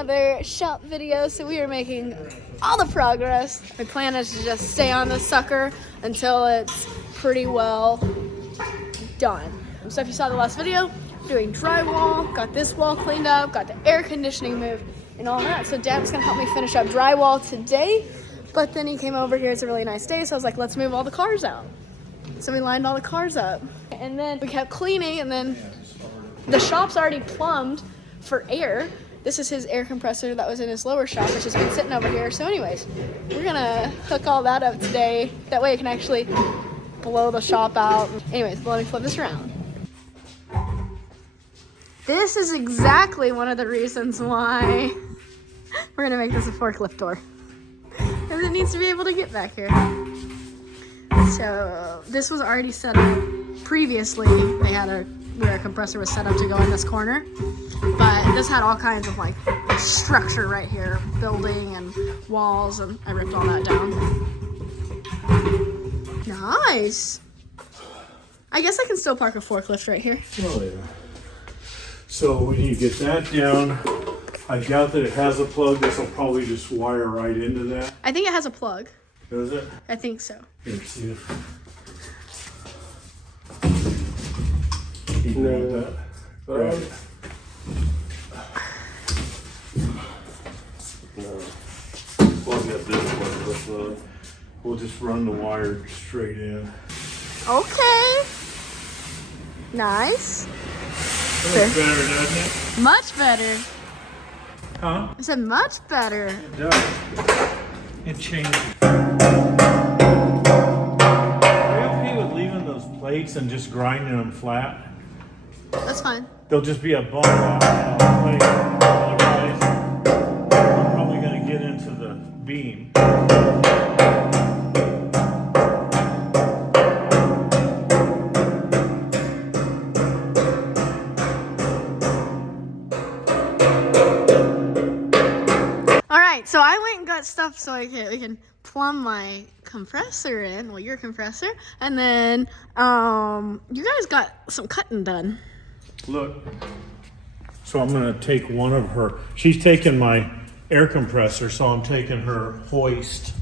another shop video. So we are making all the progress. My plan is to just stay on this sucker until it's pretty well done. So if you saw the last video, doing drywall, got this wall cleaned up, got the air conditioning moved and all that. So Dad was gonna help me finish up drywall today, but then he came over here. It's a really nice day, so I was like, let's move all the cars out. So we lined all the cars up, and then we kept cleaning, and then the shop's already plumbed for air. This is his air compressor that was in his lower shop, which has been sitting over here. So anyways, we're gonna hook all that up today. That way it can actually blow the shop out. Anyways, let me flip this around. This is exactly one of the reasons why we're gonna make this a forklift door. Because it needs to be able to get back here. So this was already set up previously. They had where a compressor was set up to go in this corner. But this had all kinds of like structure right here, building and walls, and I ripped all that down. Nice. I guess I can still park a forklift right here. Oh yeah. So when you get that down, I doubt that it has a plug. This will probably just wire right into that. I think it has a plug. Does it? I think so. Let's see if you can grab that. Grab it. Plug up this one with the plug. We'll just run the wire straight in. Okay. Nice. That's better, doesn't it? Much better. Huh? I said much better. It does. It changes. Are you okay with leaving those plates and just grinding them flat? That's fine. They'll just be a bump out on the plate. Otherwise, I'm probably going to get into the beam. So I went and got stuff so we can plumb my compressor in, well, your compressor, and then you guys got some cutting done. Look, so I'm going to take one of her, she's taking my air compressor, so I'm taking her hoist.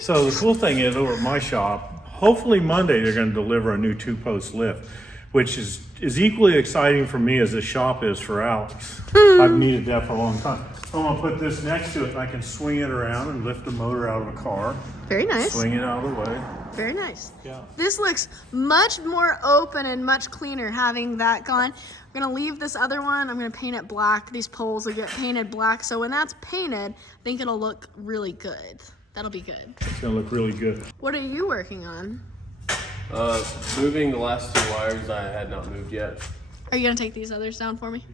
So the cool thing is, over at my shop, hopefully Monday they're going to deliver a new 2-post lift, which is equally exciting for me as the shop is for Alex. I've needed that for a long time. I'm gonna put this next to it and I can swing it around and lift the motor out of a car. Very nice. Swing it out of the way. Very nice. Yeah. This looks much more open and much cleaner having that gone. I'm gonna leave this other one. I'm gonna paint it black. These poles will get painted black. So when that's painted, I think it'll look really good. That'll be good. It's gonna look really good. What are you working on? Moving the last 2 wires I had not moved yet. Are you gonna take these others down for me?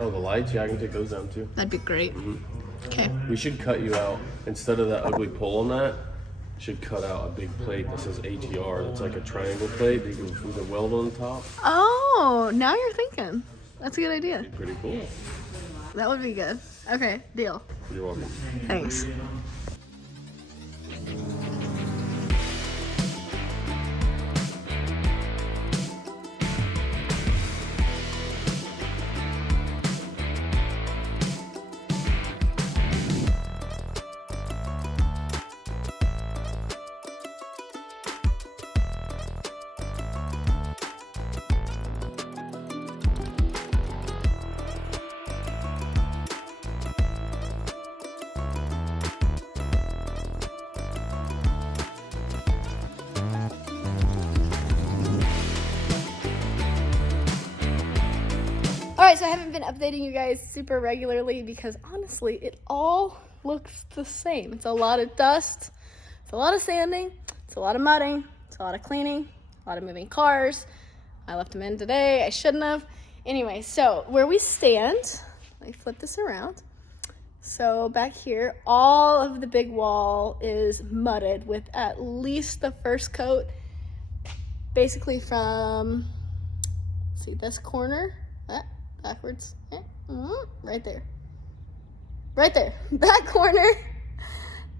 Oh, the lights? Yeah, I can take those down too. That'd be great. Okay. We should cut you out. Instead of that ugly pole on that, should cut out a big plate that says ATR. That's like a triangle plate that you can put a weld on top. Oh, now you're thinking. That's a good idea. Pretty cool. That would be good. Okay, deal. You're welcome. Thanks. Alright, so I haven't been updating you guys super regularly because honestly, it all looks the same. It's a lot of dust, it's a lot of sanding, it's a lot of mudding, it's a lot of cleaning, a lot of moving cars. I left them in today, I shouldn't have. Anyway, so where we stand, let me flip this around. So back here, all of the big wall is mudded with at least the first coat, basically from, let's see, this corner, backwards, right there, that corner,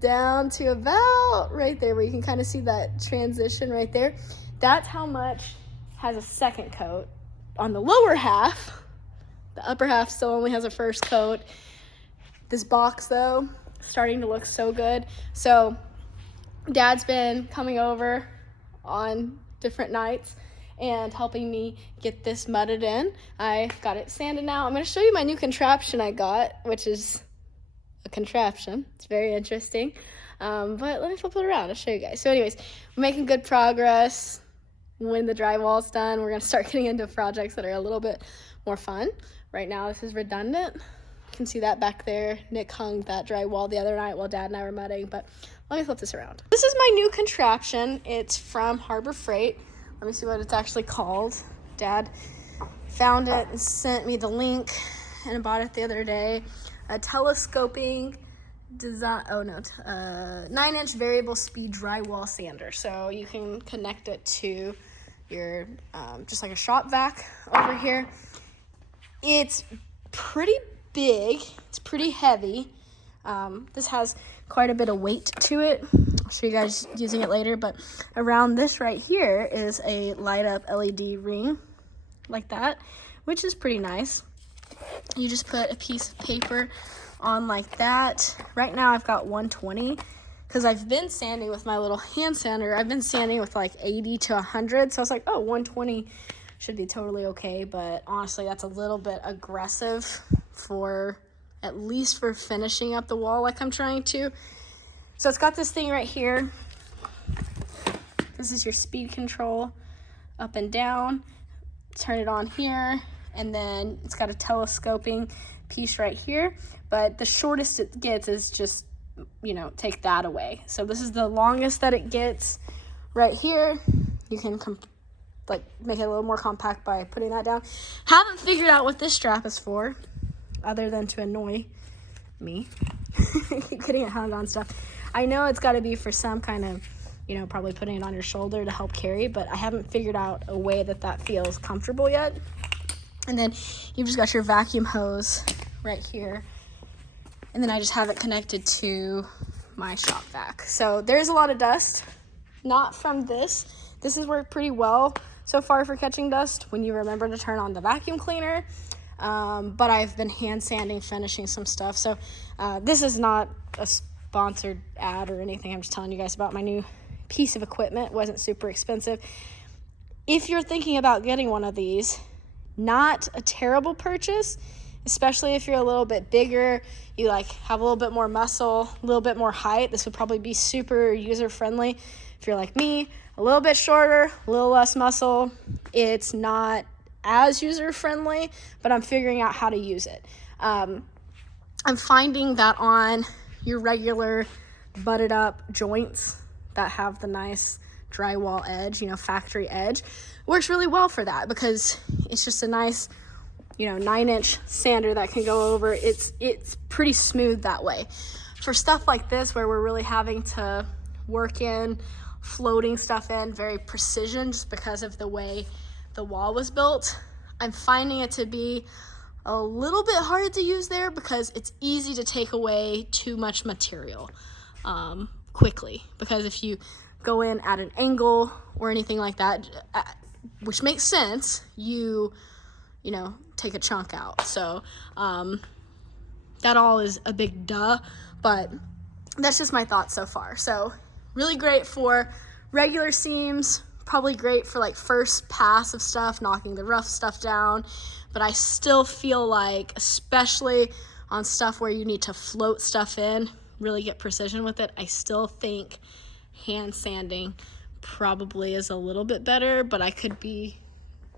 down to about right there where you can kind of see that transition right there. That's how much has a second coat. On the lower half, the upper half still only has a first coat. This box though, starting to look so good. So Dad's been coming over on different nights and helping me get this mudded in. I got it sanded now. I'm gonna show you my new contraption I got, which is a contraption. It's very interesting. But let me flip it around, I'll show you guys. So anyways, we're making good progress. When the drywall's done, we're gonna start getting into projects that are a little bit more fun. Right now, this is redundant. You can see that back there. Nick hung that drywall the other night while Dad and I were mudding, but let me flip this around. This is my new contraption. It's from Harbor Freight. Let me see what it's actually called. Dad found it and sent me the link, and I bought it the other day. A telescoping design, 9-inch variable speed drywall sander. So you can connect it to your, just like a shop vac over here. It's pretty big, it's pretty heavy. This has quite a bit of weight to it. I'll show you guys using it later, but around this right here is a light up LED ring like that, which is pretty nice. You just put a piece of paper on like that. Right now I've got 120 because I've been sanding with my little hand sander. I've been sanding with like 80 to 100, so I was like, oh, 120 should be totally okay, but honestly that's a little bit aggressive for, at least for finishing up the wall like I'm trying to. So it's got this thing right here. This is your speed control, up and down. Turn it on here, and then it's got a telescoping piece right here, but the shortest it gets is just, you know, take that away. So this is the longest that it gets right here. You can like make it a little more compact by putting that down. Haven't figured out what this strap is for, other than to annoy me. Keep getting it hung on stuff. I know it's got to be for some kind of, you know, probably putting it on your shoulder to help carry, but I haven't figured out a way that that feels comfortable yet. And then you've just got your vacuum hose right here. And then I just have it connected to my shop vac. So there's a lot of dust, not from this. This has worked pretty well so far for catching dust when you remember to turn on the vacuum cleaner. But I've been hand sanding, finishing some stuff. So this is not a sponsored ad or anything. I'm just telling you guys about my new piece of equipment. It wasn't super expensive. If you're thinking about getting one of these, not a terrible purchase, especially if you're a little bit bigger, you like have a little bit more muscle, a little bit more height. This would probably be super user friendly. If you're like me, a little bit shorter, a little less muscle, it's not as user friendly, but I'm figuring out how to use it. I'm finding that on your regular butted up joints that have the nice drywall edge, you know, factory edge, works really well for that because it's just a nice, you know, 9-inch sander that can go over. It's pretty smooth that way. For stuff like this where we're really having to work in floating stuff in very precision just because of the way the wall was built, I'm finding it to be a little bit hard to use there because it's easy to take away too much material quickly, because if you go in at an angle or anything like that, which makes sense, you know, take a chunk out. So that all is a big duh, but that's just my thoughts so far. So really great for regular seams, probably great for like first pass of stuff, knocking the rough stuff down, but I still feel like, especially on stuff where you need to float stuff in, really get precision with it, I still think hand sanding probably is a little bit better, but I could be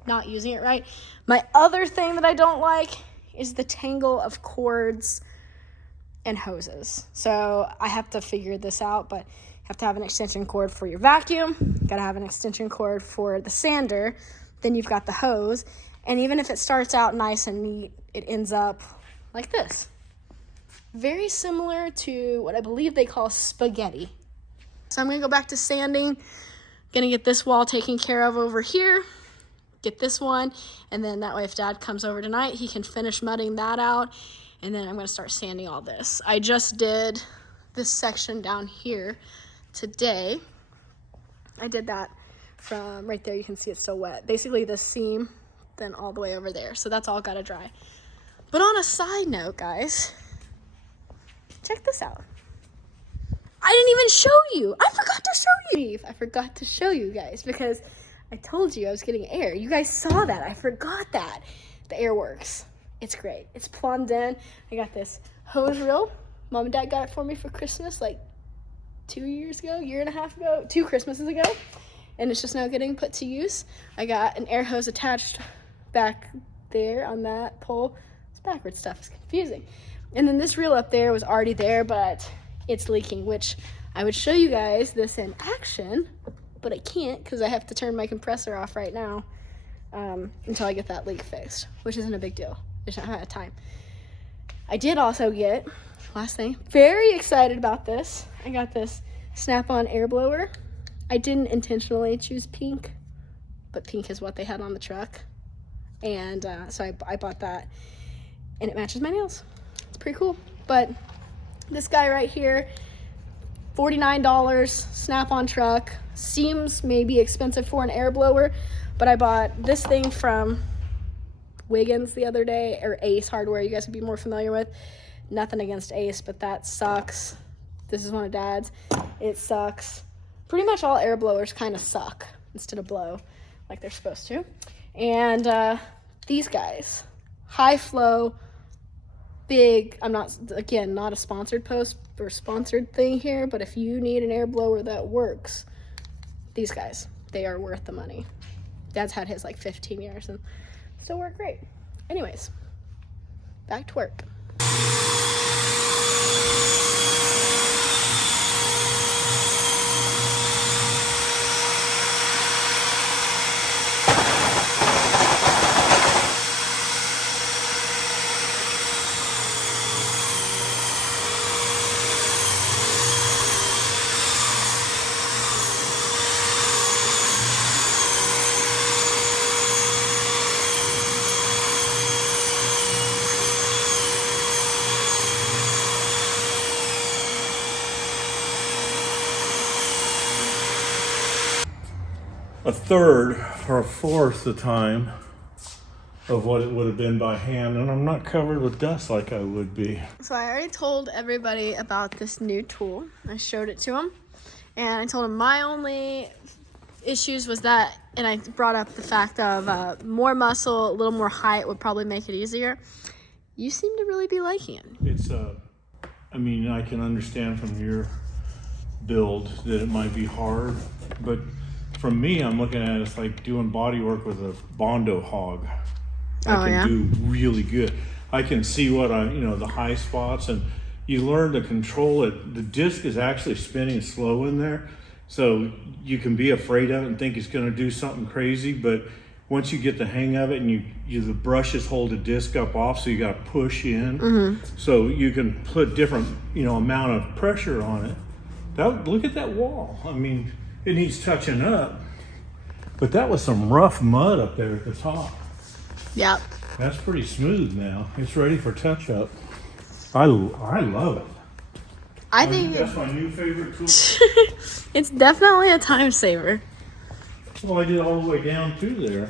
not using it right. My other thing that I don't like is the tangle of cords and hoses. So I have to figure this out, but you have to have an extension cord for your vacuum, gotta have an extension cord for the sander, then you've got the hose, and even if it starts out nice and neat, it ends up like this. Very similar to what I believe they call spaghetti. So I'm gonna go back to sanding, gonna get this wall taken care of over here, get this one, and then that way if Dad comes over tonight, he can finish mudding that out, and then I'm gonna start sanding all this. I just did this section down here today. I did that from right there, you can see it's still wet. Basically this seam, then all the way over there. So that's all gotta dry. But on a side note, guys, check this out. I didn't even show you. I forgot to show you. I forgot to show you guys because I told you I was getting air. You guys saw that. I forgot that. The air works. It's great. It's plumbed in. I got this hose reel. Mom and Dad got it for me for Christmas like 2 years ago, year and a half ago, 2 Christmases ago. And it's just now getting put to use. I got an air hose attached back there on that pole. It's backwards stuff. It's confusing. And then this reel up there was already there, but it's leaking, which I would show you guys this in action, but I can't because I have to turn my compressor off right now until I get that leak fixed, which isn't a big deal. It's not out of time. I did also get, last thing, very excited about this. I got this snap-on air blower. I didn't intentionally choose pink, but pink is what they had on the truck. And so I bought that, and it matches my nails. It's pretty cool. But this guy right here, $49, snap-on truck. Seems maybe expensive for an air blower, but I bought this thing from Wiggins the other day, or Ace Hardware, you guys would be more familiar with. Nothing against Ace, but that sucks. This is one of Dad's. It sucks. Pretty much all air blowers kind of suck instead of blow like they're supposed to. And these guys, high flow, big. I'm not, again, not a sponsored post or sponsored thing here, but if you need an air blower that works, these guys, they are worth the money. Dad's had his like 15 years and still work great. Anyways, back to work. A third or a fourth the time of what it would have been by hand, and I'm not covered with dust like I would be. So I already told everybody about this new tool. I showed it to them, and I told them my only issues was that, and I brought up the fact of more muscle, a little more height would probably make it easier. You seem to really be liking it. It's I mean, I can understand from your build that it might be hard, but from me, I'm looking at it as like doing body work with a Bondo hog. I can do really good. I can see what the high spots, and you learn to control it. The disc is actually spinning slow in there, so you can be afraid of it and think it's going to do something crazy, but once you get the hang of it, and the brushes hold the disc up off, so you got to push in, so you can put different amount of pressure on it. Look at that wall. I mean, it needs touching up, but that was some rough mud up there at the top. Yep. That's pretty smooth now. It's ready for touch up. I love it. I think that's my new favorite tool. it's definitely a time saver. Well, I did all the way down through there,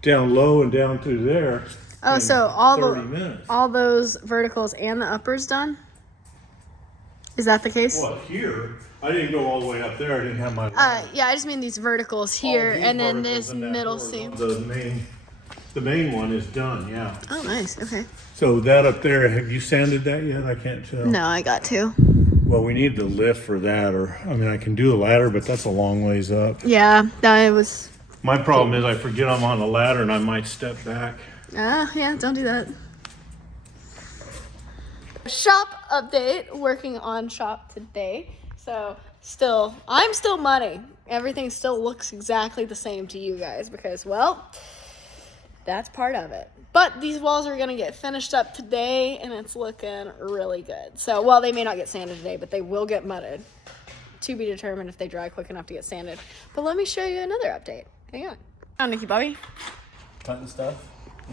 down low and down through there. Oh, so all 30 minutes. all those verticals and the uppers done? Is that the case? Well, here, I didn't go all the way up there. I didn't have my. Yeah, I just mean these verticals here, and then this middle seam. The main one is done. Yeah. Oh, nice. Okay. So that up there, have you sanded that yet? I can't tell. No, I got to. Well, we need the lift for that, I can do the ladder, but that's a long ways up. Yeah, that was. My problem is I forget I'm on the ladder and I might step back. Yeah, don't do that. Shop update, working on shop today. So I'm still muddy. Everything still looks exactly the same to you guys because, well, that's part of it. But these walls are going to get finished up today, and it's looking really good. So, well, they may not get sanded today, but they will get mudded. To be determined if they dry quick enough to get sanded. But let me show you another update. Hang on. Nikki Bobby. Cutting stuff.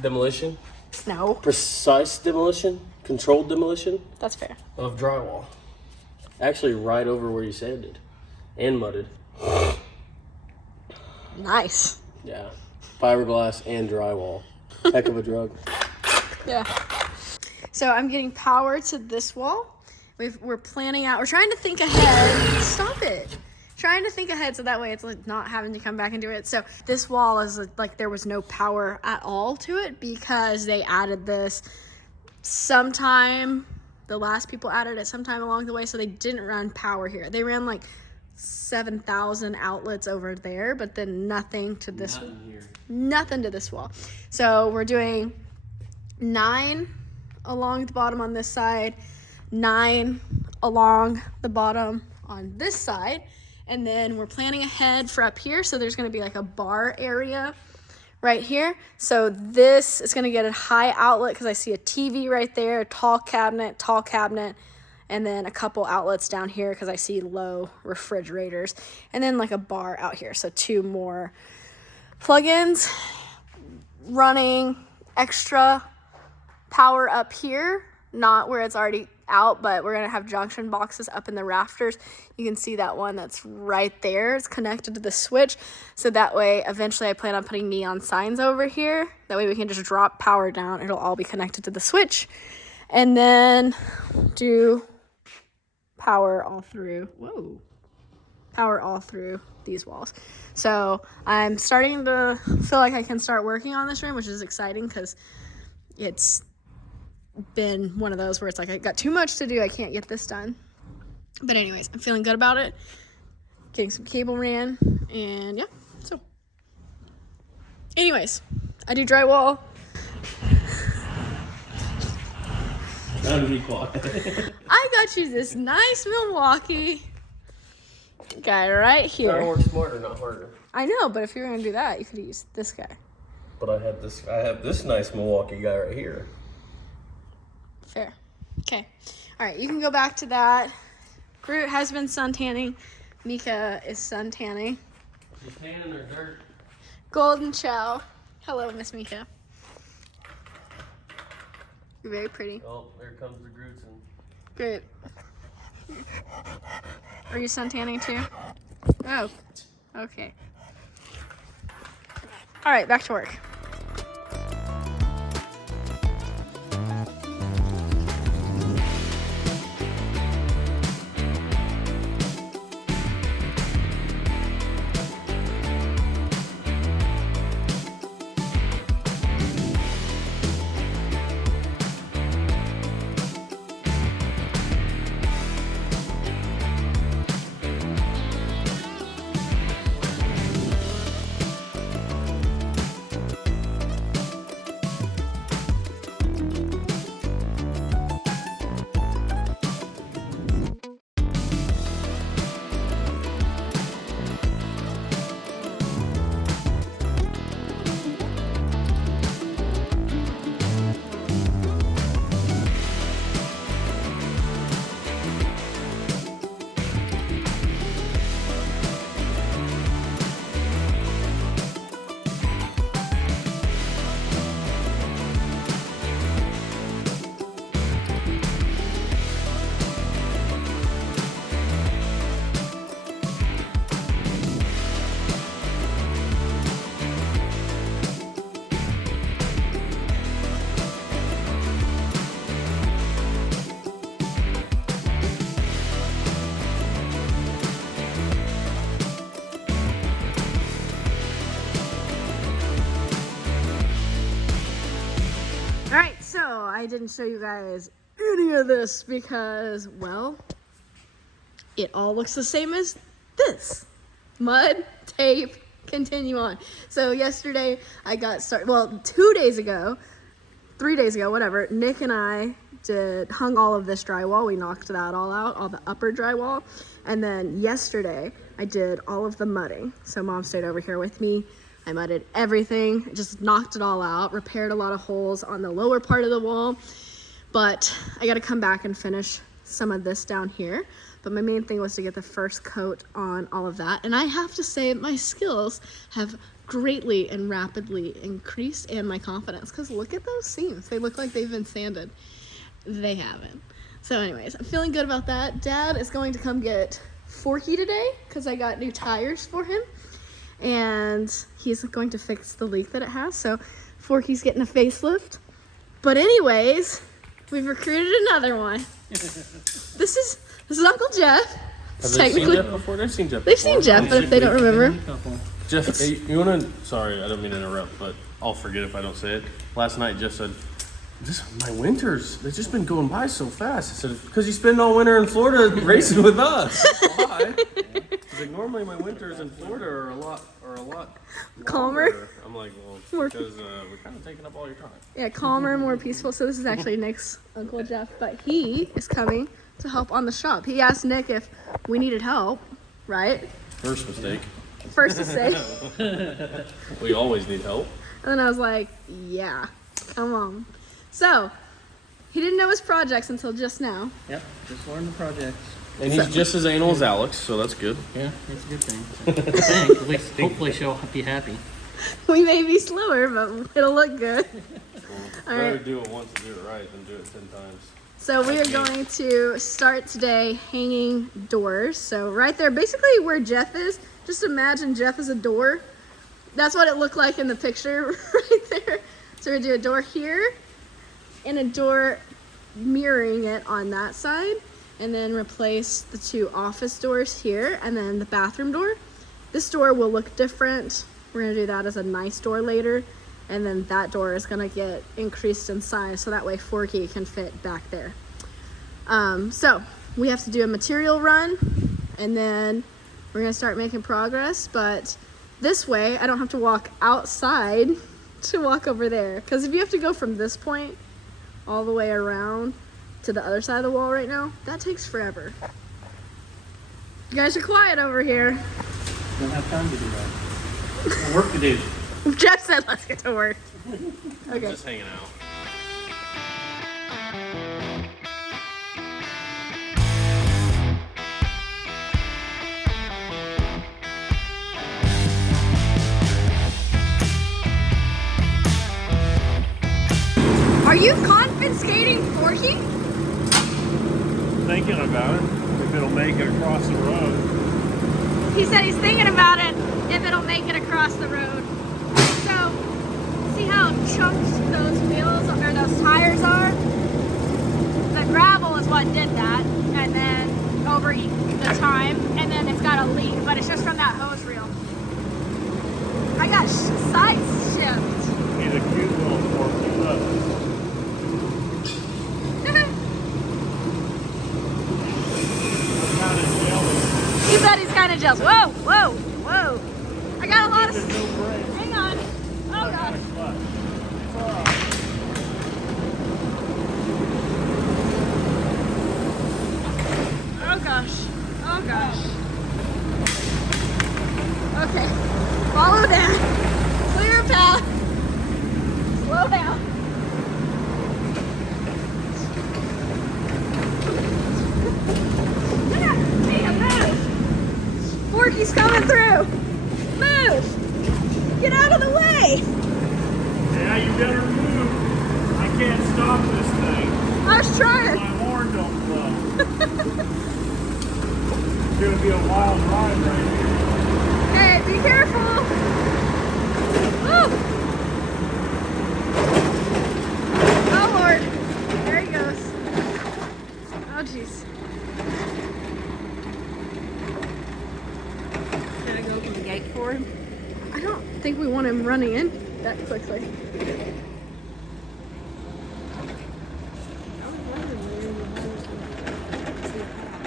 Demolition. No. Precise demolition. Controlled demolition. That's fair. Of drywall. Actually, right over where you sanded. And mudded. Nice. Yeah. Fiberglass and drywall. Heck of a drug. Yeah. So I'm getting power to this wall, we're planning out. We're trying to think ahead. Stop it. Trying to think ahead so that way it's like not having to come back and do it. So this wall is like there was no power at all to it because they added this sometime. The last people added it sometime along the way, so they didn't run power here. They ran like 7,000 outlets over there, but then nothing to this. Nothing to this wall. So we're doing 9 along the bottom on this side, 9 along the bottom on this side, and then we're planning ahead for up here. So there's going to be like a bar area right here. So this is going to get a high outlet because I see a TV right there, tall cabinet, and then a couple outlets down here because I see low refrigerators, and then like a bar out here. So 2 more plugins, running extra power up here, not where it's already out, but we're gonna have junction boxes up in the rafters. You can see that one that's right there. It's connected to the switch. So that way, eventually I plan on putting neon signs over here. That way we can just drop power down. It'll all be connected to the switch. And then do power all through, power all through these walls. So I'm starting to feel like I can start working on this room, which is exciting because it's been one of those where it's like I got too much to do, I can't get this done. But anyways, I'm feeling good about it. Getting some cable ran, and yeah. So anyways, I do drywall. I got you this nice Milwaukee guy right here. Gotta work smarter, not harder. I know, but if you were gonna do that, you could have used this guy. But I have this nice Milwaukee guy right here. Fair. Okay. All right, you can go back to that. Groot has been sun tanning. Mika is sun tanning. She's tanning her dirt. Golden Chow. Hello, Miss Mika. You're very pretty. Oh, there comes the Groots. Great. Are you sun tanning too? Oh, okay. All right, back to work. I didn't show you guys any of this because, well, it all looks the same as this. Mud, tape, continue on. So yesterday I got started, well, 2 days ago, 3 days ago, whatever, Nick and I hung all of this drywall. We knocked that all out, all the upper drywall. And then yesterday I did all of the mudding. So Mom stayed over here with me. I mudded everything, just knocked it all out, repaired a lot of holes on the lower part of the wall. But I gotta come back and finish some of this down here. But my main thing was to get the first coat on all of that. And I have to say my skills have greatly and rapidly increased, and my confidence, because look at those seams. They look like they've been sanded. They haven't. So anyways, I'm feeling good about that. Dad is going to come get Forky today because I got new tires for him. And he's going to fix the leak that it has. So Forky's getting a facelift. But anyways, we've recruited another one. This is Uncle Jeff. Have they seen Jeff before? They've seen Jeff before. They've seen Jeff, but if they don't remember. Jeff, hey, you wanna? Sorry, I don't mean to interrupt, but I'll forget if I don't say it. Last night, Jeff said, my winters, they've just been going by so fast. I said, because you spend all winter in Florida racing with us. That's why. He's like, normally my winters in Florida are a lot Calmer. longer. I'm like, well, because we're kind of taking up all your time. Yeah, calmer, more peaceful. So this is actually Nick's Uncle Jeff, but he is coming to help on the shop. He asked Nick if we needed help, right? First mistake. First to say. We always need help. And then I was like, yeah, come on. So, he didn't know his projects until just now. Yep, just learned the projects. And he's just as anal as Alex, so that's good. Yeah, it's a good thing. I think, at least, hopefully she'll be happy. We may be slower, but it'll look good. All Better right. do it once and do it right than do it 10 times. So we are going to start today hanging doors. So right there, basically where Jeff is, just imagine Jeff as a door. That's what it looked like in the picture right there. So we're gonna do a door here and a door mirroring it on that side, and then replace the 2 office doors here and then the bathroom door. This door will look different. We're gonna do that as a nice door later, and then that door is gonna get increased in size so that way Forky can fit back there. So we have to do a material run, and then we're gonna start making progress, but this way I don't have to walk outside to walk over there, because if you have to go from this point all the way around to the other side of the wall right now, that takes forever. You guys are quiet over here. Don't have time to do that. Work to do. Jeff said let's get to work. Okay. Just hanging out. Are you confiscating Forky? Thinking about it, if it'll make it across the road. He said he's thinking about it if it'll make it across the road. So, see how chunked those wheels or those tires are? The gravel is what did that, and then over the time, and then it's got a leak, but it's just from that hose reel. I got side shift. He's a cute little Forky. Look. You bet he's kind of jealous. Whoa, whoa, whoa. I got a lot of... Hang on. Oh, God. Oh, gosh. Oh, gosh. Okay. Follow that. Clear a path. Slow down. Forky's coming through. Move. Get out of the way. Yeah, you better move. I can't stop this thing. I was trying. My horn don't blow. It's gonna be a wild ride right here. Hey, be careful. Woo. Oh, Lord. There he goes. Oh, jeez. Should I go open the gate for him? I don't think we want him running in that quickly.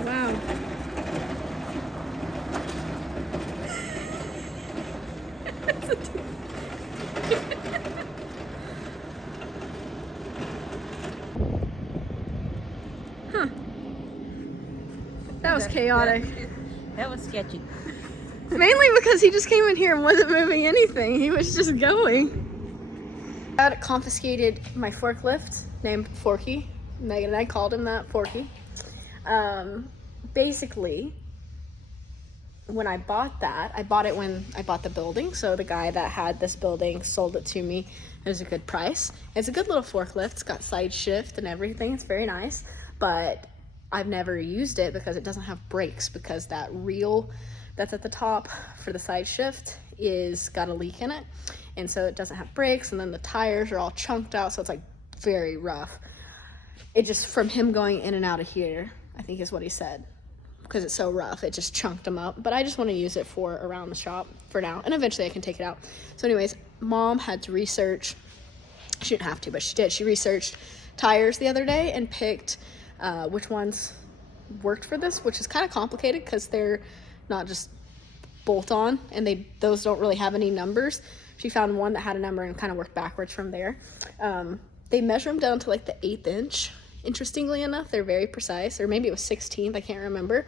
Wow. Huh. That was chaotic. That was sketchy. Mainly because he just came in here and wasn't moving anything. He was just going. Dad confiscated my forklift named Forky. Megan and I called him that, Forky. Basically, when I bought that, I bought it when I bought the building. So the guy that had this building sold it to me. It was a good price. It's a good little forklift. It's got side shift and everything. It's very nice. But I've never used it because it doesn't have brakes, because that reel that's at the top for the side shift is got a leak in it, and so it doesn't have brakes, and then the tires are all chunked out, so it's like very rough. it just, from him going in and out of here, I think is what he said, because it's so rough, it just chunked him up. But I just want to use it for around the shop for now, and eventually I can take it out. So anyways, Mom had to research, she didn't have to, but she did. She researched tires the other day and picked which ones worked for this, which is kind of complicated because they're not just bolt on, and those don't really have any numbers. She found one that had a number and kind of worked backwards from there. They measure them down to like the 1/8 inch. Interestingly enough, they're very precise, or maybe it was 16th, I can't remember.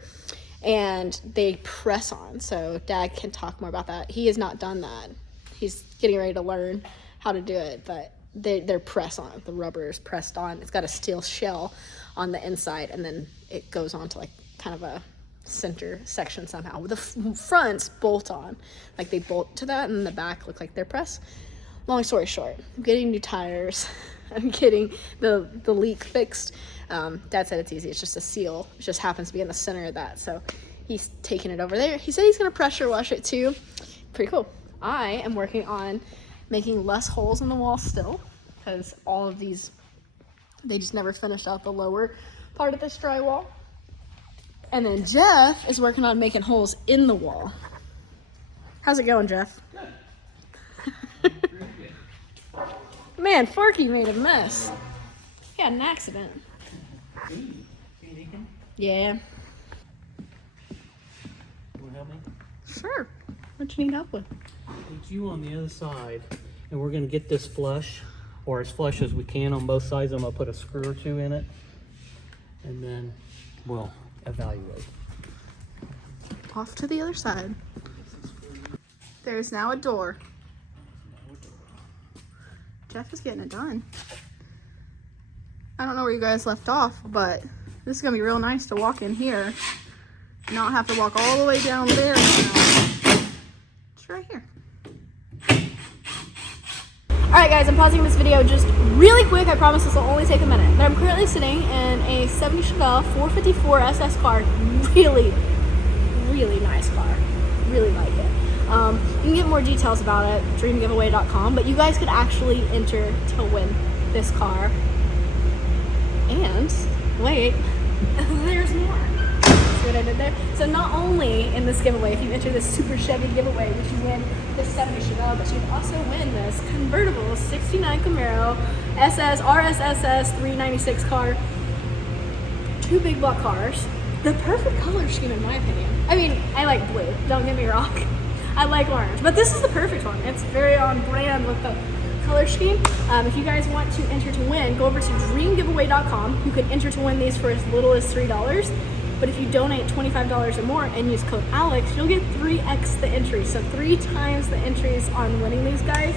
And they press on, so Dad can talk more about that. He has not done that. He's getting ready to learn how to do it, but they're press on. The rubber is pressed on. It's got a steel shell on the inside, and then it goes on to like kind of a center section somehow. The fronts bolt on, like they bolt to that, and the back look like they're pressed. Long story short, I'm getting new tires. I'm getting the leak fixed. Dad said it's easy. It's just a seal. It just happens to be in the center of that. So he's taking it over there. He said he's going to pressure wash it too. Pretty cool. I am working on making less holes in the wall still, because all of these, they just never finished out the lower part of this drywall. And then Jeff is working on making holes in the wall. How's it going, Jeff? Man, Forky made a mess. He had an accident. Yeah. Want to help me? Sure. What you need help with? Put you on the other side, and we're gonna get this flush, or as flush as we can on both sides. I'm gonna put a screw or two in it, and then we'll evaluate. Off to the other side. There's now a door. Jeff is getting it done. I don't know where you guys left off, but this is gonna be real nice to walk in here. Not have to walk all the way down there now. It's right here. Alright guys, I'm pausing this video just really quick. I promise this will only take a minute. But I'm currently sitting in a 70 Chevelle 454 SS car. Really, really nice car. Really like it. You can get more details about it, dreamgiveaway.com, but you guys could actually enter to win this car. And, wait, there's more. See what I did there? So not only in this giveaway, if you enter this Super Chevy giveaway, which you win this 70 Chevelle, but you'd also win this convertible 69 Camaro SS RSSS 396 car. 2 big block cars. The perfect color scheme in my opinion. I mean, I like blue, don't get me wrong. I like orange, but this is the perfect one. It's very on brand with the color scheme. If you guys want to enter to win, go over to dreamgiveaway.com. You can enter to win these for as little as $3. But if you donate $25 or more and use code ALEX, you'll get 3x the entry. So 3 times the entries on winning these guys.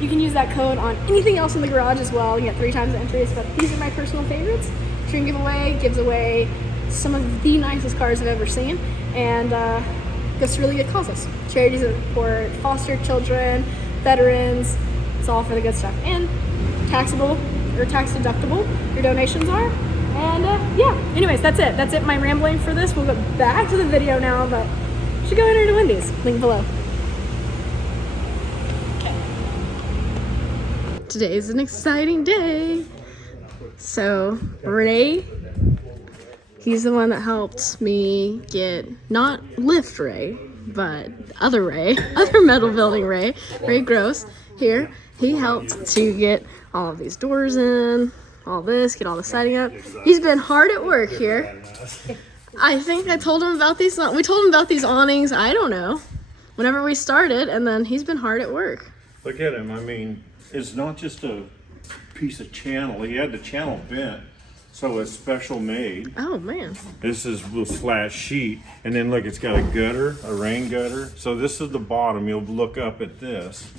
You can use that code on anything else in the garage as well. You get 3 times the entries, but these are my personal favorites. Dream Giveaway gives away some of the nicest cars I've ever seen, and goes to really good causes. Charities that support foster children, veterans, it's all for the good stuff. And taxable or tax deductible, your donations are. And yeah, anyways, that's it. That's it, my rambling for this. We'll go back to the video now, but you should go enter to win these. Link below. Okay. Today is an exciting day. So, Ray, he's the one that helped me get, not lift Ray, but other Ray, other metal building Ray, Ray Gross here. He helped to get all of these doors in, all this, get all the siding up. He's been hard at work here. I think I told him about these, we told him about these awnings, I don't know, whenever we started, and then he's been hard at work. Look at him. I mean, it's not just a piece of channel. He had the channel bent, so it's special made. Oh man. This is a flat sheet, and then look, it's got a gutter, a rain gutter. So this is the bottom. You'll look up at this,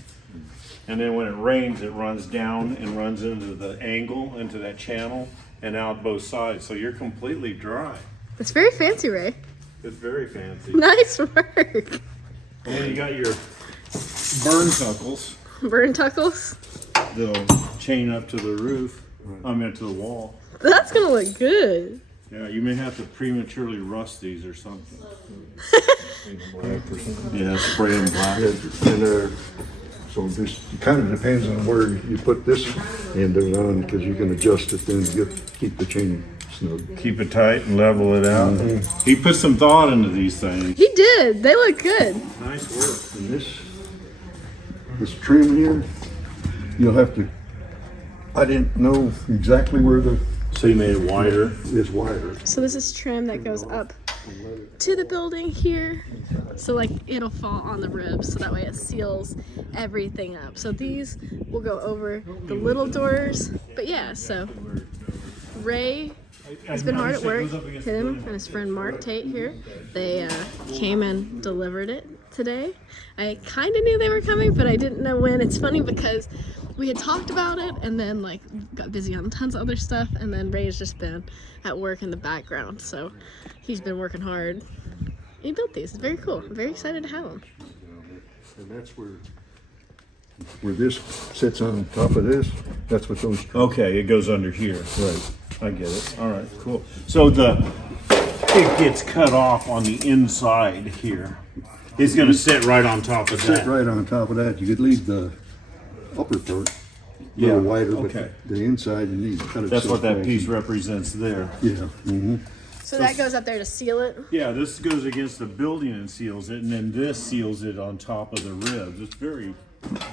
and then when it rains, it runs down and runs into the angle, into that channel, and out both sides. So you're completely dry. That's very fancy, Ray. It's very fancy. Nice work. And then you got your burn tuckles Burn tuckles. that'll chain up to the roof. I mean, to the wall. That's gonna look good. Yeah, you may have to prematurely rust these or something. Yeah, spray them black. And they're So this kind of depends on where you put this end of it on, because you can adjust it then to keep the chain snug. Keep it tight and level it out. He put some thought into these things. He did. They look good. Nice work. And this trim here, you'll have to, I didn't know exactly where So you made it wider. it's wider. So this is trim that goes up to the building here. So like it'll fall on the ribs, so that way it seals everything up. So these will go over the little doors. But yeah, so Ray has been hard at work. Him and his friend Mark Tate here. They came and delivered it today. I kind of knew they were coming, but I didn't know when. It's funny because we had talked about it and then like got busy on tons of other stuff, and then Ray's just been at work in the background, so he's been working hard. He built these. It's very cool. I'm very excited to have them. And that's where this sits on top of this. That's what those. Okay, it goes under here. Right. I get it. All right, cool. So it gets cut off on the inside here. It's going to sit right on top of Sit that. right on top of that. You could leave the upper part a Yeah, little wider, okay. but the inside you need to cut it. That's so what that fast. piece represents there. Yeah. Mm-hmm. So that goes up there to seal it. Yeah, this goes against the building and seals it, and then this seals it on top of the ribs. It's very,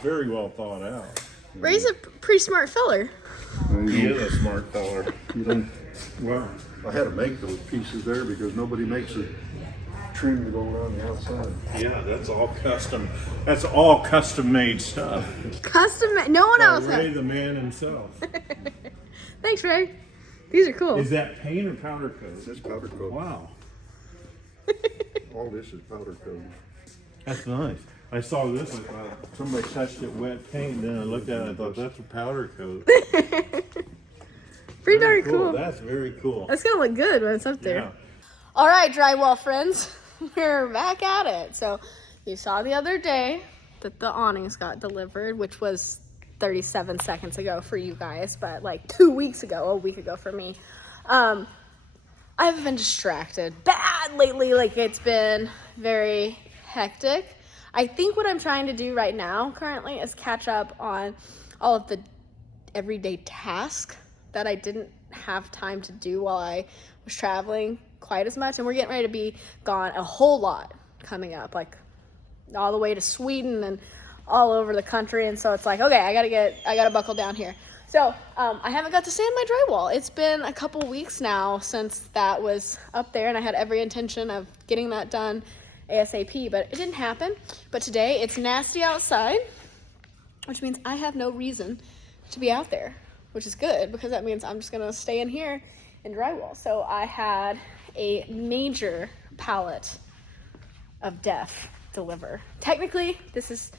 very well thought out. Ray's a pretty smart feller. He is a smart feller. You don't, Wow. I had to make those pieces there because nobody makes a trim to go around the outside. Yeah, that's all custom. That's all custom made stuff. Custom. No one else Ray, has. the man himself. Thanks, Ray. These are cool. Is that paint or powder coat? This powder coat. Wow, All this is powder coat. that's nice. I saw this. I thought somebody touched it wet paint. Then I looked at it. and I thought that's a powder coat. Pretty darn cool. That's very cool. That's gonna look good when it's up there. Yeah. All right, drywall friends, we're back at it. So you saw the other day that the awnings got delivered, which was 37 seconds ago for you guys, but like 2 weeks ago, a week ago for me. I've been distracted bad lately. Like it's been very hectic. I think what I'm trying to do right now currently is catch up on all of the everyday tasks that I didn't have time to do while I was traveling quite as much. And we're getting ready to be gone a whole lot coming up, like all the way to Sweden and all over the country. And so it's like, okay, I gotta buckle down here. So I haven't got to sand my drywall. It's been a couple weeks now since that was up there, and I had every intention of getting that done ASAP, but it didn't happen. But today it's nasty outside, which means I have no reason to be out there, which is good because that means I'm just gonna stay in here and drywall. So I had a major pallet of death deliver. Technically, this is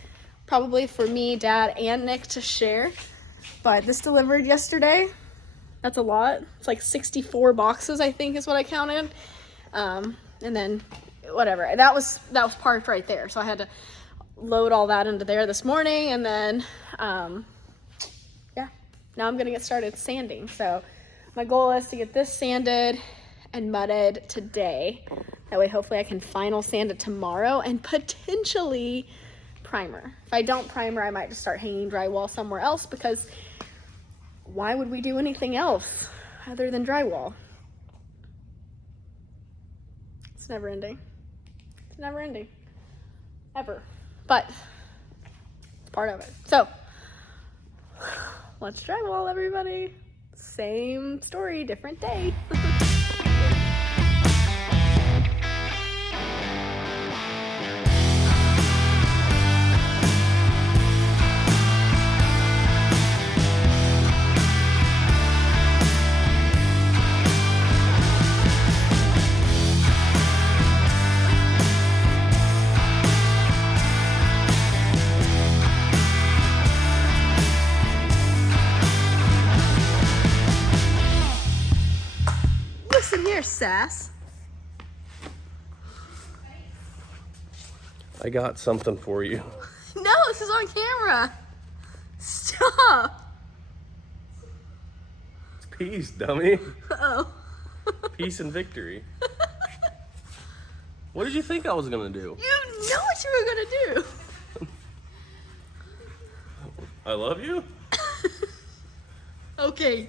probably for me, Dad, and Nick to share, but this delivered yesterday. That's a lot. It's like 64 boxes, I think is what I counted. And then whatever. That was parked right there. So I had to load all that into there this morning, and then yeah, now I'm gonna get started sanding. So my goal is to get this sanded and mudded today. That way hopefully I can final sand it tomorrow and potentially primer. If I don't primer, I might just start hanging drywall somewhere else, because why would we do anything else other than drywall? It's never ending. It's never ending. Ever. But it's part of it. So let's drywall, everybody. Same story, different day. Listen here, sass. I got something for you. No, this is on camera. Stop. It's peace, dummy. Uh-oh. Peace and victory. What did you think I was gonna do? You know what you were gonna do. I love you? Okay.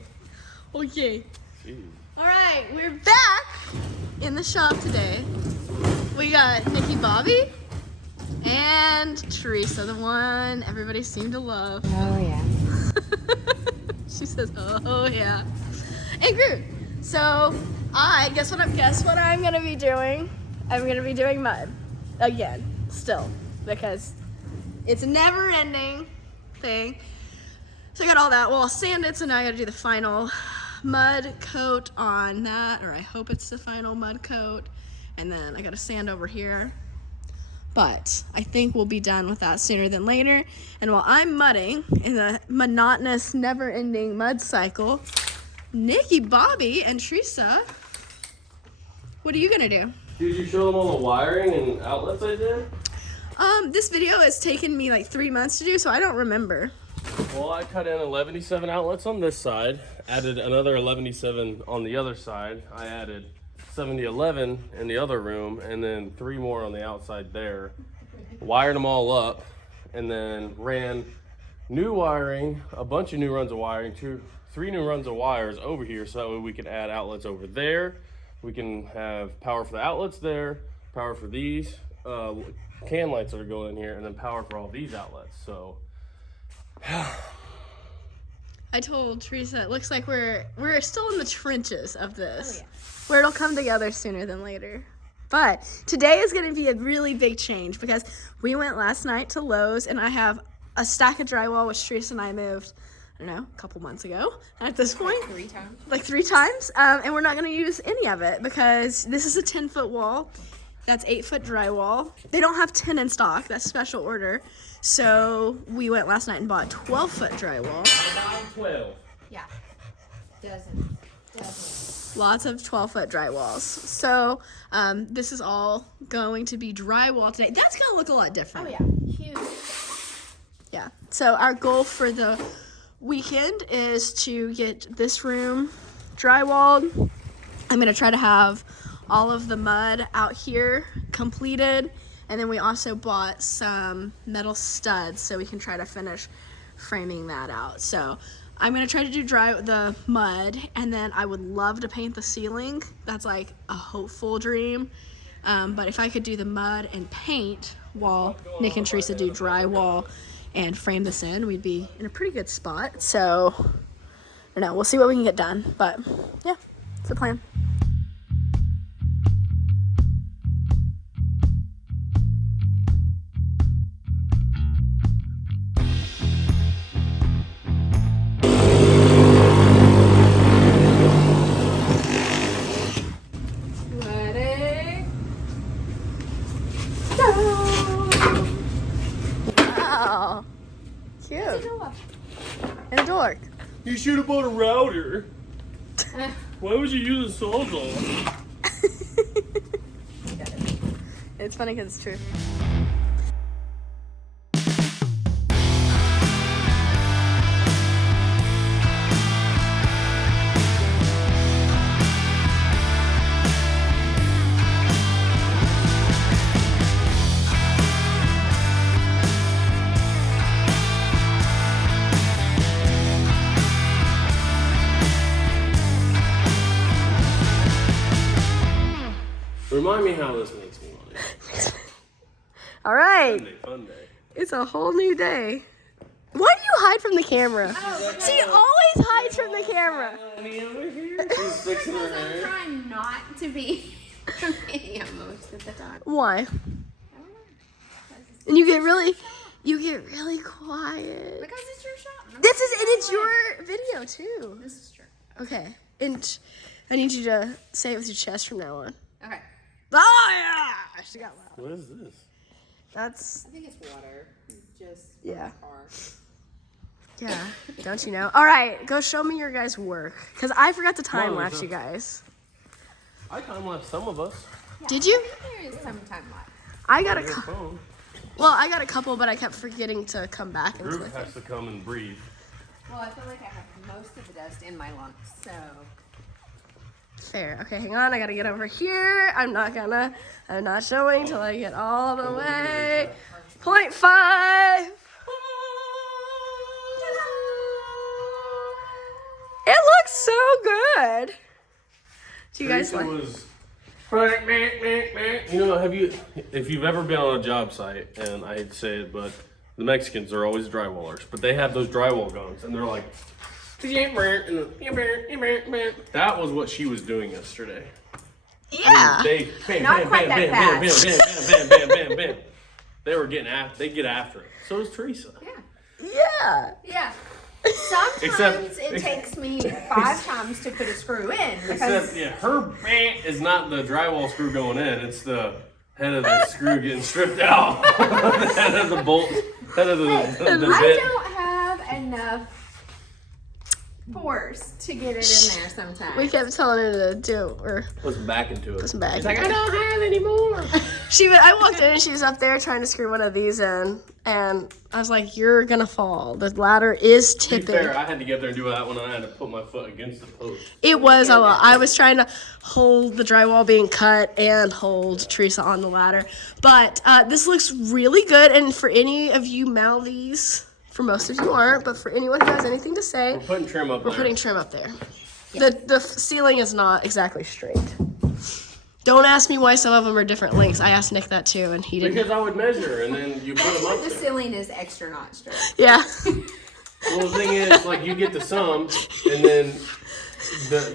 Okay. Jeez. All right, we're back in the shop today. We got Nikki Bobby and Teresa, the one everybody seemed to love. Oh, yeah. She says, "Oh yeah." And Groot. So guess what I'm gonna be doing? I'm gonna be doing mud again, still, because it's a never-ending thing. So I got all that. Well, I'll sand it. So now I got to do the final mud coat on that, or I hope it's the final mud coat. And then I got to sand over here. But I think we'll be done with that sooner than later. And while I'm mudding in the monotonous, never-ending mud cycle, Nikki, Bobby, and Teresa, what are you gonna do? Did you show them all the wiring and outlets I did? This video has taken me like 3 months to do, so I don't remember. Well, I cut in 11-7 outlets on this side, added another 11-7 on the other side. I added 70-11 in the other room, and then 3 more on the outside there. Wired them all up, and then ran new wiring, a bunch of new runs of wiring, 3 new runs of wires over here, so that way we can add outlets over there. We can have power for the outlets there, power for these can lights that are going in here, and then power for all these outlets. So I told Teresa, it looks like we're still in the trenches of this, where it'll come together sooner than later. But today is going to be a really big change because we went last night to Lowe's, and I have a stack of drywall which Teresa and I moved, I don't know, a couple months ago at this point. 3 times. Like 3 times, and we're not going to use any of it because this is a 10-foot wall. That's 8-foot drywall. They don't have 10 in stock. That's special order. So we went last night and bought 12-foot drywall. about 12. Yeah. Doesn't. Lots of 12-foot drywalls. So this is all going to be drywall today. That's going to look a lot different. Oh, yeah. Huge. Yeah. So our goal for the weekend is to get this room drywalled. I'm going to try to have all of the mud out here completed. And then we also bought some metal studs so we can try to finish framing that out. So I'm going to try to do the mud, and then I would love to paint the ceiling. That's like a hopeful dream. But if I could do the mud and paint while Nick and Teresa do drywall and frame this in, we'd be in a pretty good spot. So, I don't know, we'll see what we can get done. But yeah, it's the plan. Ready? Go! Wow. Cute. And a door. You should have bought a router. Why would you use a Sawzall? It's funny because it's true. Remind me how this makes me money. All right. Fun day. It's a whole new day. Why do you hide from the camera? She always hides from the camera. She's fixing her I'm hair. trying not to be video most of the time. Why? And you get really quiet. Because it's your shop. And it's your video too. This is true. Okay. And I need you to say it with your chest from now on. Okay. Oh yeah! She got loud. What is this? That's I think it's water. Just yeah. car. Yeah. Don't you know? All right, go show me your guys' work because I forgot to time lapse Lisa. you guys. I time lapse some of us. Did you? There is some time left. I got a Your couple. phone. Well, I got a couple, but I kept forgetting to come back into Group the thing. has to come and breathe. Well, I feel like I have most of the dust in my lungs, so. Fair. Okay, hang on. I gotta get over here. I'm not showing till I get all the way. 0.5. looks so good. Do you guys Teresa like? was, you know, if you've ever been on a job site, and I hate to say it, but the Mexicans are always drywallers, but they have those drywall guns, and they're like, that was what she was doing yesterday. Yeah. They bam, Not bam, quite bam, that bam, bam, fast. bam, bam, bam, bam, bam, bam. They were getting after. They get after it. So does Teresa. Yeah. Yeah. Sometimes Except- it takes me 5 times to put a screw in because Except, yeah, her bam is not the drywall screw going in. It's the head of the screw getting stripped out. The head of the bolt. Head of the I bit. don't have enough force to get it in there sometimes. We kept telling her to do or Let's back into it. listen back. It's like, I don't have any more. I walked in and she was up there trying to screw one of these in, and I was like, "You're gonna fall. The ladder is To be tipping." fair, I had to get up there and do that one, and I had to put my foot against the post. It was a lot. I was trying to hold the drywall being cut and hold Teresa on the ladder. But this looks really good. And for any of you mouthies, for most of you aren't, but for anyone who has anything to say, We're putting trim up we're there. putting trim up there. The ceiling is not exactly straight. Don't ask me why some of them are different lengths. I asked Nick that too, and he didn't. Because I would measure, and then you put That's them why up the there. ceiling is extra not straight. Yeah. Well, the thing is, like, you get the sum, and then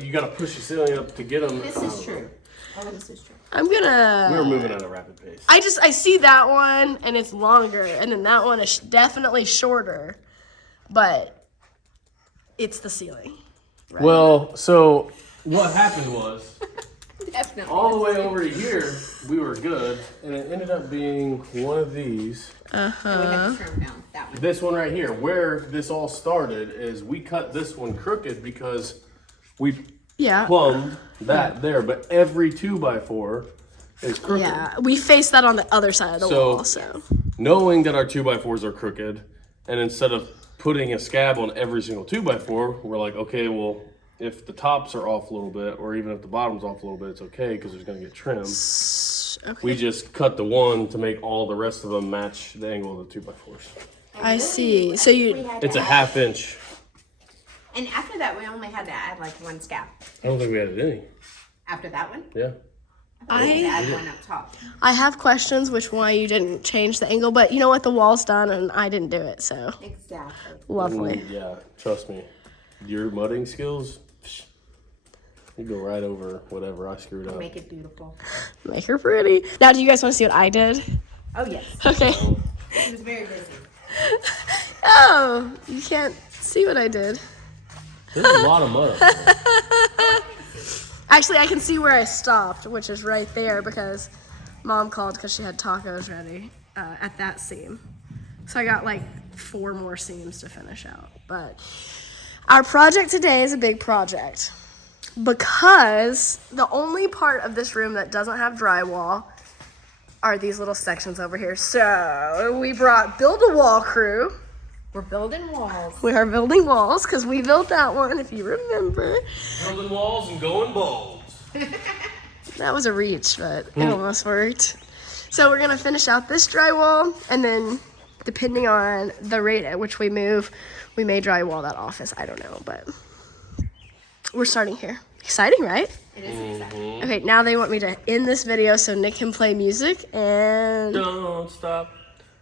you got to push the ceiling up to get them. This is true. Oh, this is true. I'm gonna. We were moving at a rapid pace. I see that one and it's longer, and then that one is definitely shorter, but it's the ceiling. Well, so what happened was, Definitely. all the way over to here, we were good, and it ended up being one of these. And we have to trim down that one. This one right here, where this all started, is we cut this one crooked because we Yeah. plumbed that there, but every 2x4 is crooked. Yeah. We face that on the other side of the So- wall, so. Knowing that our 2x4s are crooked, and instead of putting a scab on every single 2x4, we're like, okay, well, if the tops are off a little bit, or even if the bottom's off a little bit, it's okay because it's going to get trimmed. Okay. We just cut the one to make all the rest of them match the angle of the 2x4s. I see. So you. It's a ½ inch. And after that, we only had to add like 1 scab. I don't think we added any. After that one, Yeah. we had to add 1 up top. I have questions which why you didn't change the angle, but you know what? The wall's done and I didn't do it, so Exactly. lovely. Yeah, trust me. Your mudding skills, psh, you go right over whatever I screwed up. Make it beautiful. Make her pretty. Now, do you guys want to see what I did? Oh, yes. Okay. He was very busy. Oh, you can't see what I did. There's a lot of mud. Actually, I can see where I stopped, which is right there because Mom called because she had tacos ready at that seam. So I got like 4 more seams to finish out. But our project today is a big project because the only part of this room that doesn't have drywall are these little sections over here. So we brought Build a Wall crew. We're building walls. We are building walls because we built that one, if you remember. Building walls and going balls. That was a reach, but it almost worked. So we're gonna finish out this drywall, and then depending on the rate at which we move, we may drywall that office. I don't know, but we're starting here. Exciting, right? It is exciting. Okay, now they want me to end this video so Nick can play music and Don't stop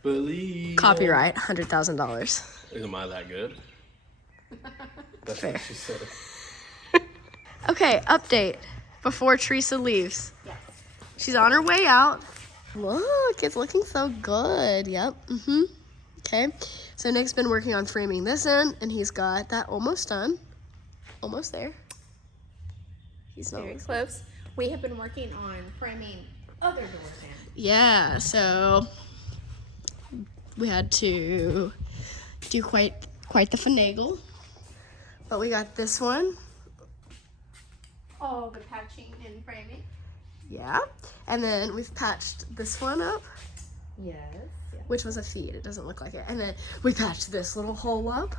believing. copyright $100,000. Am I that good? That's Fair. what she said. Okay, update before Teresa leaves. Yes. She's on her way out. Look, it's looking so good. Yep. Okay. So Nick's been working on framing this in, and he's got that almost done. Almost there. He's not. Very close. We have been working on framing other doors in. Yeah. So we had to do quite the finagle, but we got this one. All the patching and framing. Yeah. And then we've patched this one up, Yes. which was a feed. It doesn't look like it. And then we patched this little hole up.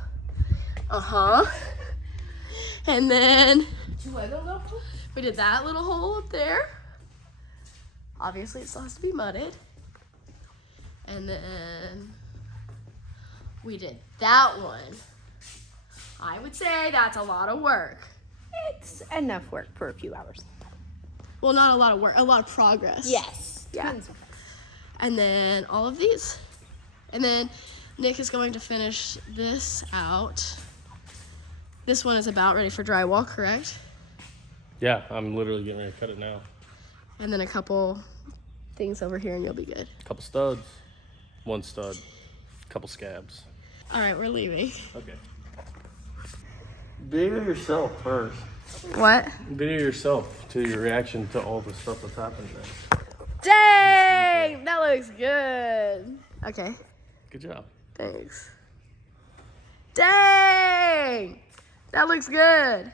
And then 2 other little. we did that little hole up there. Obviously, it still has to be mudded. And then we did that one. I would say that's a lot of work. It's enough work for a few hours. Well, not a lot of work, a lot of progress. Yes. Yeah. Tons of- And then all of these. And then Nick is going to finish this out. This one is about ready for drywall, correct? Yeah, I'm literally getting ready to cut it now. And then a couple things over here and you'll be good. Couple studs, one stud, couple scabs. All right, we're leaving. Okay. Video yourself first. What? Video yourself to your reaction to all the stuff that's happened there. Dang, that looks good. Okay, Good job. thanks. Dang, that looks good.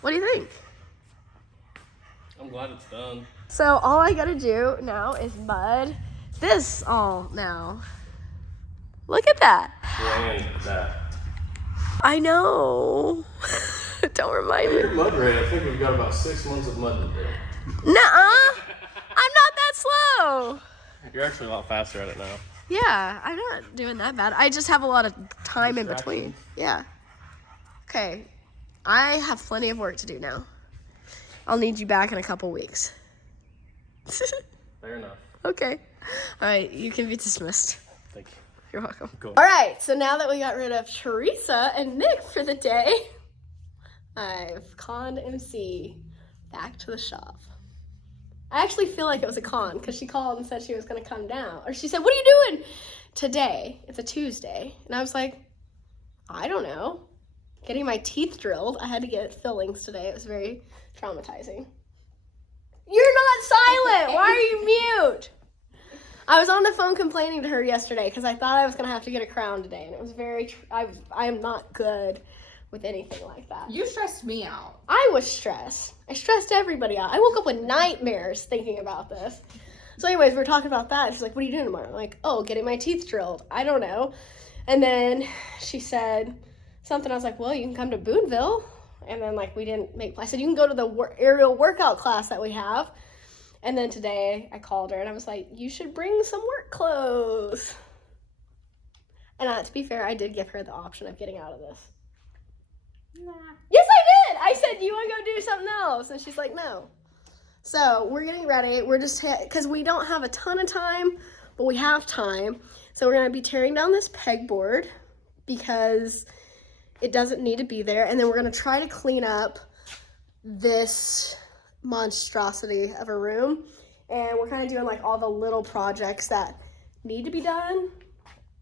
What do you think? I'm glad it's done. So all I gotta do now is mud this all now. Look at that. And that. I know. Don't remind me. Your mud rate, I think we've got about 6 months of mud to do. Nuh-uh. I'm not that slow. You're actually a lot faster at it now. Yeah, I'm not doing that bad. I just have a lot of time in between. Yeah. Okay. I have plenty of work to do now. I'll need you back in a couple weeks. Fair enough. Okay. All right, you can be dismissed. Thank you. You're welcome. Cool. All right, so now that we got rid of Teresa and Nick for the day, I've conned MC back to the shop. I actually feel like it was a con because she called and said she was going to come down. Or she said, what are you doing today? It's a Tuesday. And I was like, I don't know. Getting my teeth drilled. I had to get fillings today. It was very traumatizing. You're not silent. Why are you mute? I was on the phone complaining to her yesterday because I thought I was going to have to get a crown today. And it was very, I am not good with anything like that. You stressed me out. I was stressed. I stressed everybody out. I woke up with nightmares thinking about this. So anyways, we were talking about that. She's like, what are you doing tomorrow? I'm like, oh, getting my teeth drilled. I don't know. And then she said something. I was like, well, you can come to Boonville. And then like we didn't make plans. I said, you can go to the aerial workout class that we have. And then today I called her and I was like, you should bring some work clothes. And to be fair, I did give her the option of getting out of this. Nah. Yes, I did. I said, do you want to go do something else? And she's like, no. So we're getting ready. We're just, because we don't have a ton of time, but we have time. So we're going to be tearing down this pegboard because it doesn't need to be there. And then we're going to try to clean up this monstrosity of a room. And we're kind of doing like all the little projects that need to be done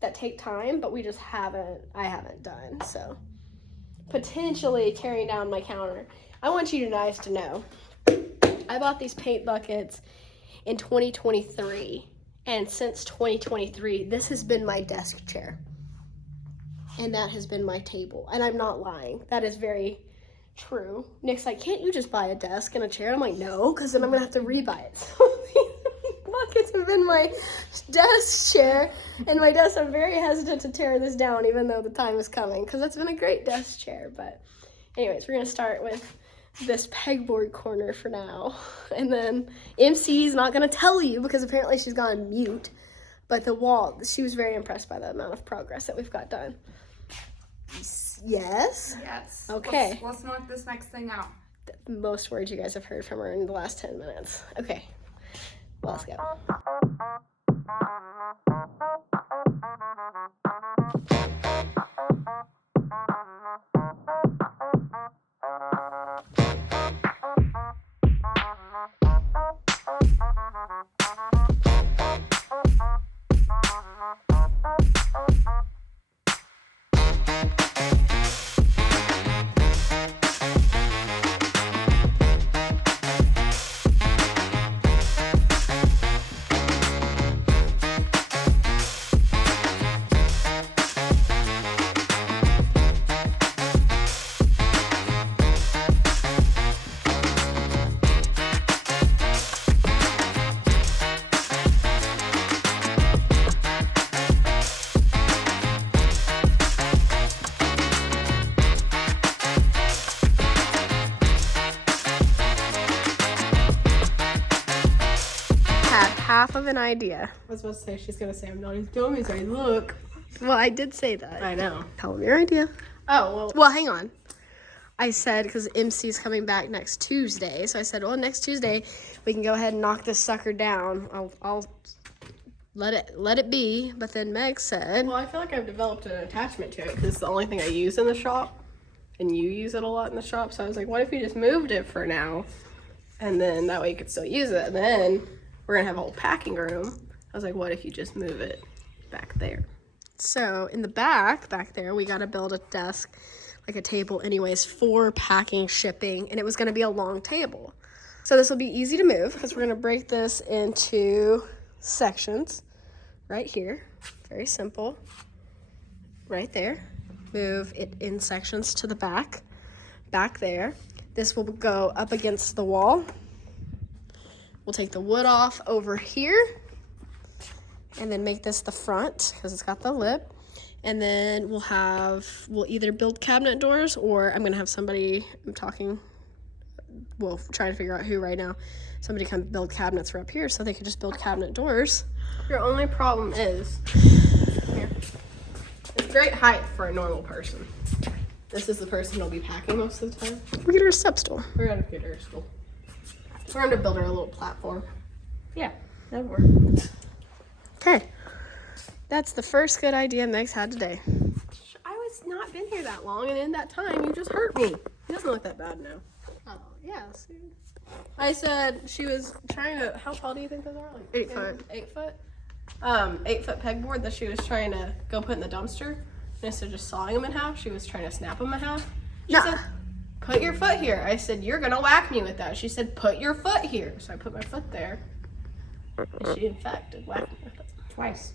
that take time, but we just I haven't done. So potentially tearing down my counter. I want you guys to know, I bought these paint buckets in 2023, and since 2023, this has been my desk chair, and that has been my table, and I'm not lying. That is very true. Nick's like, can't you just buy a desk and a chair? I'm like, no, because then I'm gonna have to rebuy it. So these buckets have been my desk chair, and my desk, I'm very hesitant to tear this down even though the time is coming, because it's been a great desk chair. But anyways, we're gonna start with this pegboard corner for now, and then MC's not gonna tell you because apparently she's gone mute, but the wall, she was very impressed by the amount of progress that we've got done. Yes? Yes. Okay. Let's knock this next thing out. Most words you guys have heard from her in the last 10 minutes. Okay, well, let's go. Half of an idea. I was about to say, she's gonna say I'm not as dumb as I look. Well, I did say that. I know. Tell them your idea. Oh, well. Well, hang on. I said, because MC's coming back next Tuesday, so I said, well, next Tuesday we can go ahead and knock this sucker down. I'll let it be. But then Meg said, Well, I feel like I've developed an attachment to it because it's the only thing I use in the shop, and you use it a lot in the shop. So I was like, what if you just moved it for now, and then that way you could still use it. And then we're gonna have a whole packing room. I was like, what if you just move it back there? so in the back there, we got to build a desk, like a table anyways, for packing, shipping, and it was going to be a long table. So this will be easy to move because we're going to break this into sections right here. Very simple. Right there. Move it in sections to the back there. This will go up against the wall. We'll take the wood off over here and then make this the front because it's got the lip. And then we'll either build cabinet doors, or I'm gonna have somebody, trying to figure out who right now, somebody come build cabinets for up here so they could just build cabinet doors. Your only problem is, here, it's great height for a normal person. This is the person who'll be packing most of the time. We'll get her a step stool. We're gonna get her a stool. We're gonna build her a little platform. Yeah, that'd work. Okay. That's the first good idea Meg's had today. I was not been here that long, and in that time, you just hurt me. It doesn't look that bad now. Oh, yeah. See? I said she was trying to. How tall do you think those are? Like 8 foot. 8 foot. 8 foot pegboard that she was trying to go put in the dumpster. And instead of just sawing them in half, she was trying to snap them in half. She said, "Put your foot here." I said, "You're gonna whack me with that." She said, "Put your foot here." So I put my foot there, and she in fact did whack me with it twice.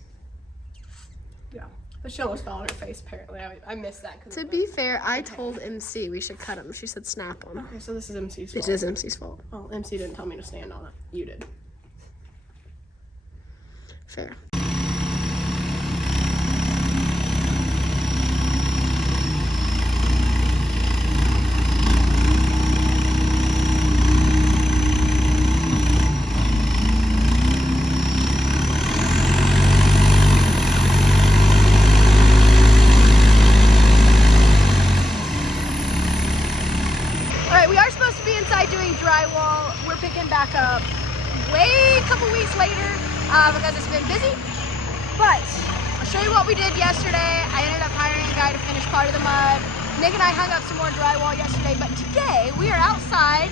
Yeah, but she almost fell on her face. Apparently, I missed that. To be fair, I told MC we should cut them. She said snap them. Okay, so this is MC's fault. It is MC's fault. Well, MC didn't tell me to stand on it. You did. Fair. Doing drywall. We're picking back up a couple weeks later because it's been busy, but I'll show you what we did yesterday. I ended up hiring a guy to finish part of the mud. Nick and I hung up some more drywall yesterday, but today we are outside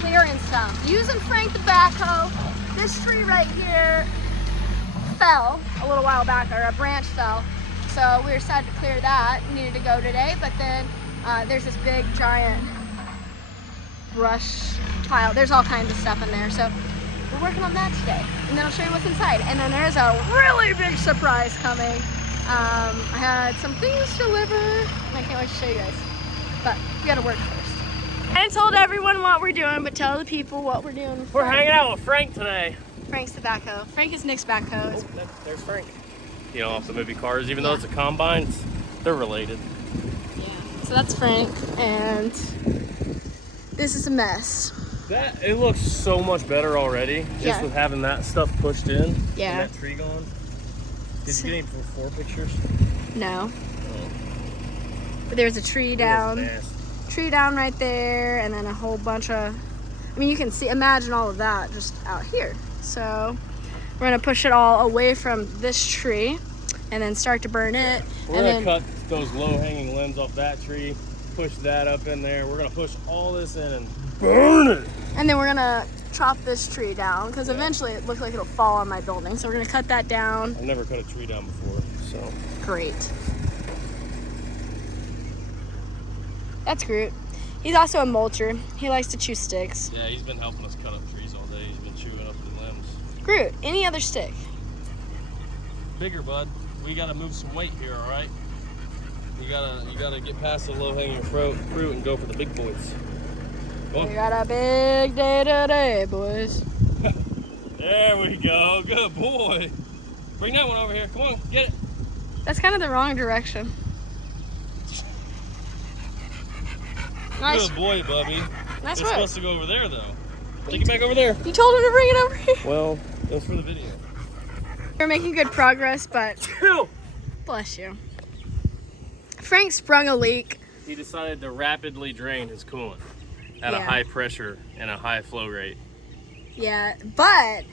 clearing stuff using Frank the backhoe. This tree right here fell a little while back, or a branch fell, so we decided to clear that. We needed to go today, but then there's this big giant brush tile. There's all kinds of stuff in there, so we're working on that today, and then I'll show you what's inside. And then there's a really big surprise coming. I had some things to deliver and I can't wait to show you guys, but we gotta work first. I told everyone what we're doing, but tell the people what we're doing. We're hanging out with Frank today. Frank's the backhoe. Frank is Nick's backhoe. Oh, there's Frank. You know, off the movie Cars, even though it's a combine, they're related. Yeah. So that's Frank, and this is a mess. It looks so much better already, just with having that stuff pushed in. Yeah. And that tree gone. Did you get any before pictures? No. Oh. But there's a tree down. Nasty. Tree down right there, and then a whole bunch of, I mean, you can see, imagine all of that just out here. So we're gonna push it all away from this tree and then start to burn it. We're gonna cut those low-hanging limbs off that tree, push that up in there. We're gonna push all this in and burn it. And then we're gonna chop this tree down because eventually it looks like it'll fall on my building. So we're gonna cut that down. I've never cut a tree down before, so. Great. That's Groot. He's also a mulcher. He likes to chew sticks. Yeah, he's been helping us cut up trees all day. He's been chewing up the limbs. Groot, any other stick? Bigger, bud. We gotta move some weight here, all right? You gotta get past the low-hanging fruit and go for the big boys. Go on. We got a big day today, boys. There we go. Good boy. Bring that one over here. Come on, get it. That's kind of the wrong direction. Nice. Good boy, Bubby. Nice It's work. supposed to go over there, though. Take it back over there. You told him to bring it over here. Well, that's for the video. We're making good progress, but bless you. Frank sprung a leak he decided to rapidly drain his coolant at a Yeah. high pressure and a high flow rate. Yeah, but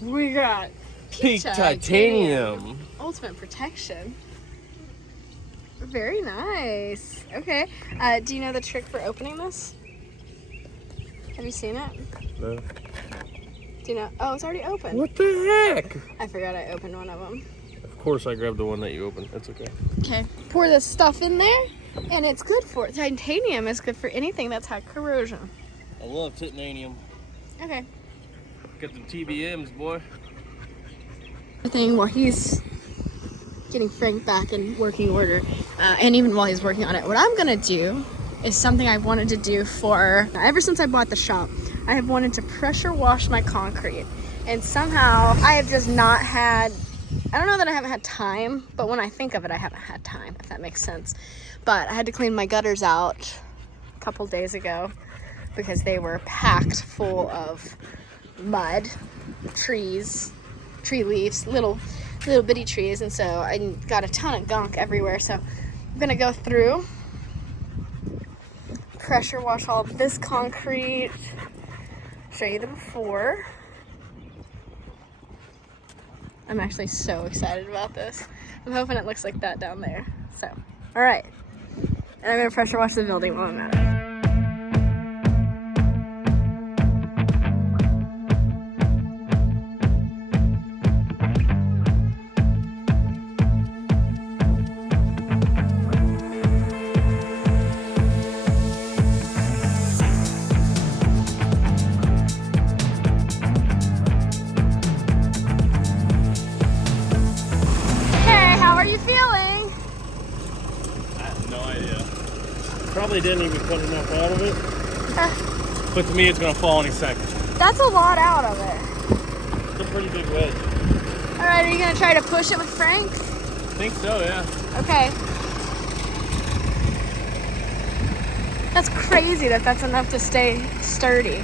we got Peak titanium. Ultimate protection. Very nice. Okay. Do you know the trick for opening this? Have you seen it? No. Do you know? Oh, it's already open. What the heck? I forgot I opened one of them. Of course I grabbed the one that you opened. That's okay. Okay. Pour this stuff in there, and it's good for it. Titanium is good for anything that's had corrosion. I love titanium. Okay. Got the TBMs, boy. Thing where he's getting Frank back in working order, and even while he's working on it, what I'm gonna do is something I've wanted to do for ever since I bought the shop. I have wanted to pressure wash my concrete, and somehow I have just not had, I don't know that I haven't had time, but when I think of it, I haven't had time, if that makes sense. But I had to clean my gutters out a couple days ago because they were packed full of mud, trees, tree leaves, little bitty trees, and so I got a ton of gunk everywhere. So I'm gonna go through, pressure wash all of this concrete, show you the before. I'm actually so excited about this. I'm hoping it looks like that down there. So, all right, and I'm gonna pressure wash the building while I'm at it. Probably didn't even put enough out of it. But to me, it's gonna fall any second. That's a lot out of it. It's a pretty big wedge. All right, are you gonna try to push it with Frank? I think so, yeah. Okay. That's crazy that that's enough to stay sturdy.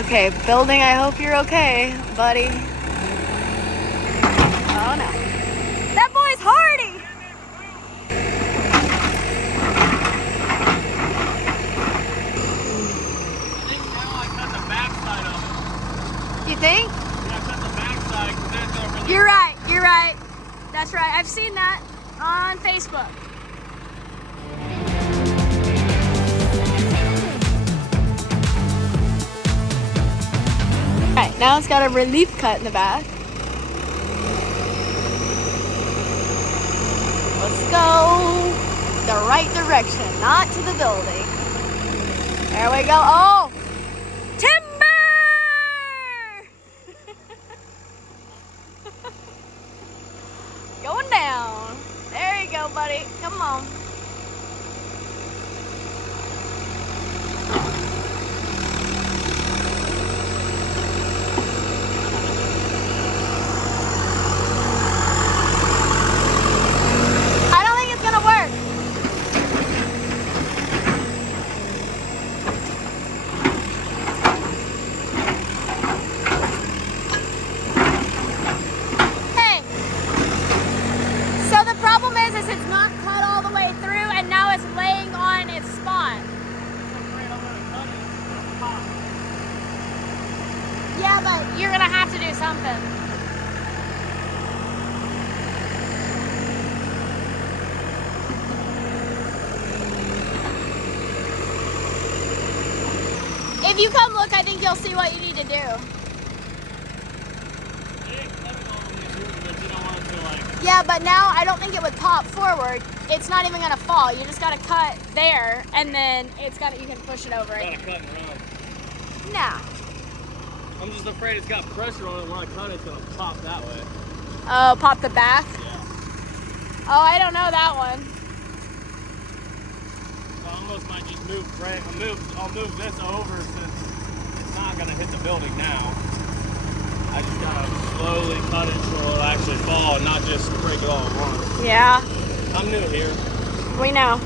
Okay, building, I hope you're okay, buddy. Oh no. That boy's hardy! I think now I cut the backside of it. You think? Yeah, I cut the backside because there's no really... You're right. That's right, I've seen that on Facebook. All right, now it's got a relief cut in the back. Let's go the right direction, not to the building. There we go. Oh, timber! Going down. There you go, buddy. Come on. Yeah, but you're gonna have to do something. If you come look, I think you'll see what you need to do. Yeah, but now I don't think it would pop forward. It's not even gonna fall. You just gotta cut there, and then it's got you can push it over. Gotta cut and run. Nah. I'm just afraid it's got pressure on it. When I cut it, it's gonna pop that way. Oh, pop the back? Yeah. Oh, I don't know that one. So I almost might just move Frank. I'll move this over since it's not gonna hit the building now. I just gotta slowly cut it so it'll actually fall and not just break it all at once. Yeah. I'm new here. We know.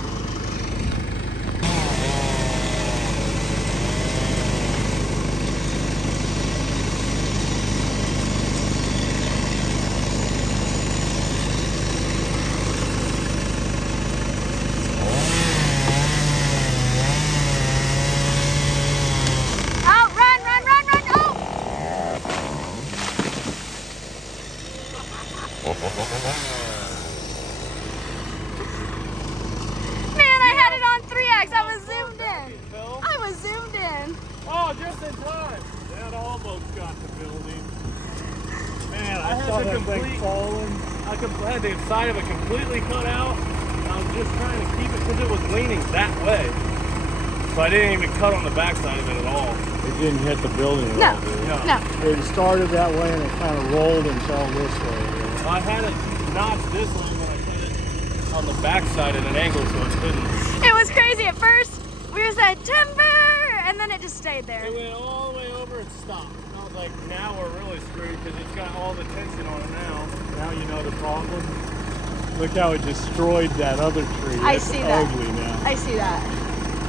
Man, I had it on 3x. I was zoomed in. I was zoomed in. Oh, just in time. That almost got the building. Man, I had saw the that thing falling. I had the side of it completely cut out. I was just trying to keep it because it was leaning that way. So I didn't even cut on the back side of it at all. It didn't hit the building at No, all, did it? no. It started that way and it kind of rolled and fell this way. I had it notched this way when I put it on the back side at an angle so it couldn't. It was crazy. At first, we said timber, and then it just stayed there. It went all the way over and stopped. And I was like, now we're really screwed because it's got all the tension on it now. Now you know the problem. Look how it destroyed that other tree. I It's see that. ugly now. I see that.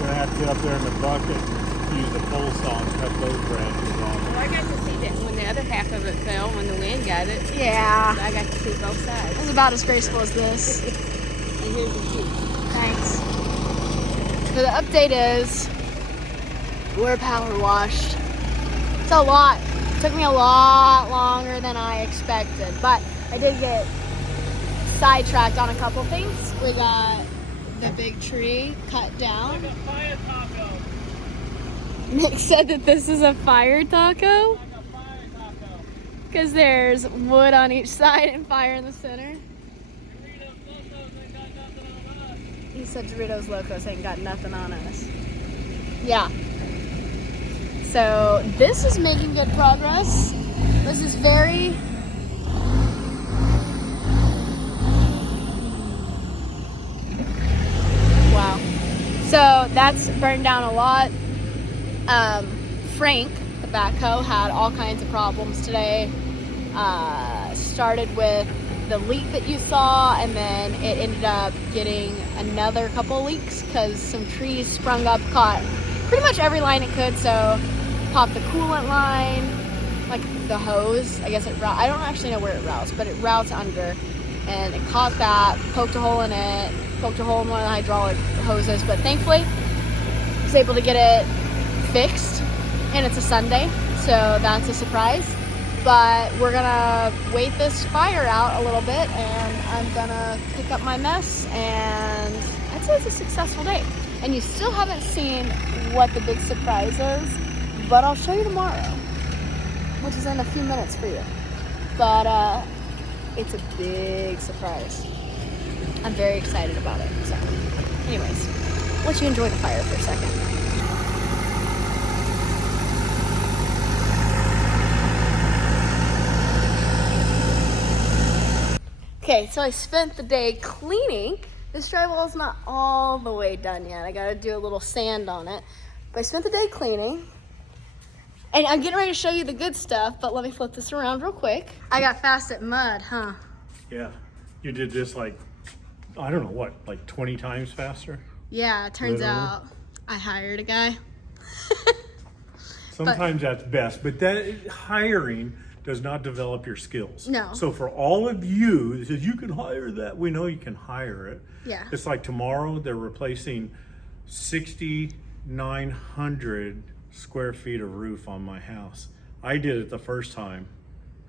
Gonna have to get up there in the bucket and use the pole saw and cut those branches off. Well, I got to see that when the other half of it fell, when the wind got it. Yeah. I got to see both sides. It's about as graceful as this. And here's the sheet. Thanks. So the update is we're power washed. It's a lot. It took me a lot longer than I expected, but I did get sidetracked on a couple things. We got the big tree cut down. Like a fire taco. Nick said that this is a fire taco Like a fire taco. because there's wood on each side and fire in the center. He said Doritos Locos ain't got nothing on us. Yeah. So this is making good progress. This is very... Wow. So that's burned down a lot. Frank, the backhoe, had all kinds of problems today. Started with the leak that you saw, and then it ended up getting another couple leaks because some trees sprung up, caught pretty much every line it could. So popped the coolant line, like the hose. I guess I don't actually know where it routes, but it routes under, and it caught that, poked a hole in it, poked a hole in one of the hydraulic hoses. But thankfully, I was able to get it fixed, and it's a Sunday, so that's a surprise. But we're gonna wait this fire out a little bit, and I'm gonna pick up my mess, and I'd say it's a successful day. And you still haven't seen what the big surprise is, but I'll show you tomorrow, which is in a few minutes for you. But it's a big surprise. I'm very excited about it. So anyways, I'll let you enjoy the fire for a second. Okay, so I spent the day cleaning. This drywall is not all the way done yet. I gotta do a little sand on it. But I spent the day cleaning. And I'm getting ready to show you the good stuff, but let me flip this around real quick. I got fast at mud, huh? Yeah. You did this like, I don't know what, like 20 times faster? Yeah, it turns Literally. out I hired a guy. Sometimes that's best, but that hiring does not develop your skills. No. So for all of you that says you can hire that, we know you can hire it. Yeah. It's like tomorrow they're replacing 6,900 square feet of roof on my house. I did it the first time.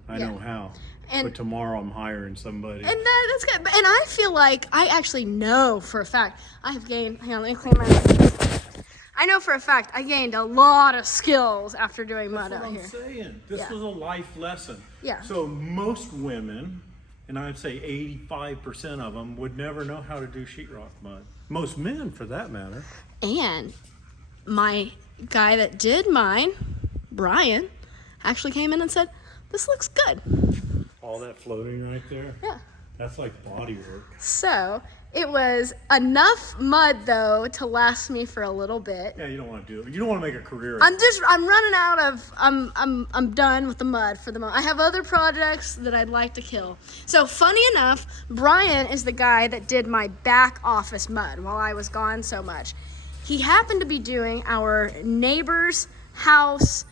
I know how. And- but tomorrow I'm hiring somebody. And that's good. And I feel like I actually know for a fact I've gained, hang on, let me clean my, I know for a fact I gained a lot of skills after doing mud That's out what here. I'm saying. This Yeah. was a life lesson. Yeah. So most women, and I'd say 85% of them, would never know how to do sheetrock mud. Most men, for that matter. And my guy that did mine, Brian, actually came in and said, "This looks good." All that floating right there. Yeah. That's like body work. So it was enough mud though to last me for a little bit. Yeah, you don't want to do it. You don't want to make a career. I'm running out of, I'm done with the mud for the moment. I have other projects that I'd like to kill. So funny enough, Brian is the guy that did my back office mud while I was gone so much. He happened to be doing our neighbor's house,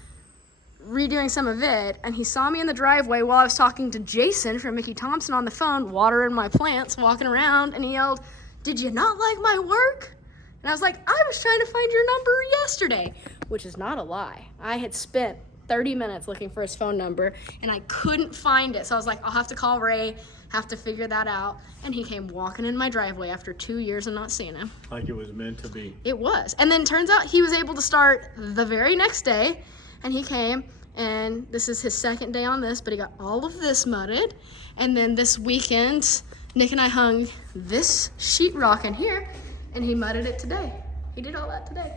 redoing some of it, and he saw me in the driveway while I was talking to Jason from Mickey Thompson on the phone, watering my plants, walking around, and he yelled, "Did you not like my work?" And I was like, "I was trying to find your number yesterday," which is not a lie. I had spent 30 minutes looking for his phone number, and I couldn't find it. So I was like, I'll have to call Ray, have to figure that out. And he came walking in my driveway after 2 years of not seeing him. Like it was meant to be. It was. And then turns out he was able to start the very next day, and he came, and this is his second day on this, but he got all of this mudded. And then this weekend, Nick and I hung this sheetrock in here, and he mudded it today. He did all that today.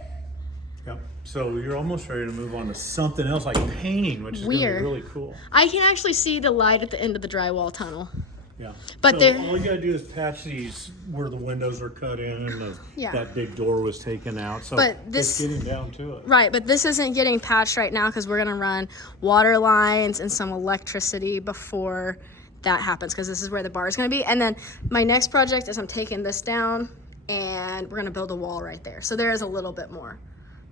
Yep. So you're almost ready to move on to something else like painting, which is going to Weird. be really cool. I can actually see the light at the end of the drywall tunnel. Yeah. But so there- all you gotta do is patch these where the windows are cut in and Yeah. that big door was taken out. So But it's getting down to it. Right, but this isn't getting patched right now because we're gonna run water lines and some electricity before that happens, because this is where the bar is gonna be. And then my next project is I'm taking this down and we're gonna build a wall right there. So there is a little bit more,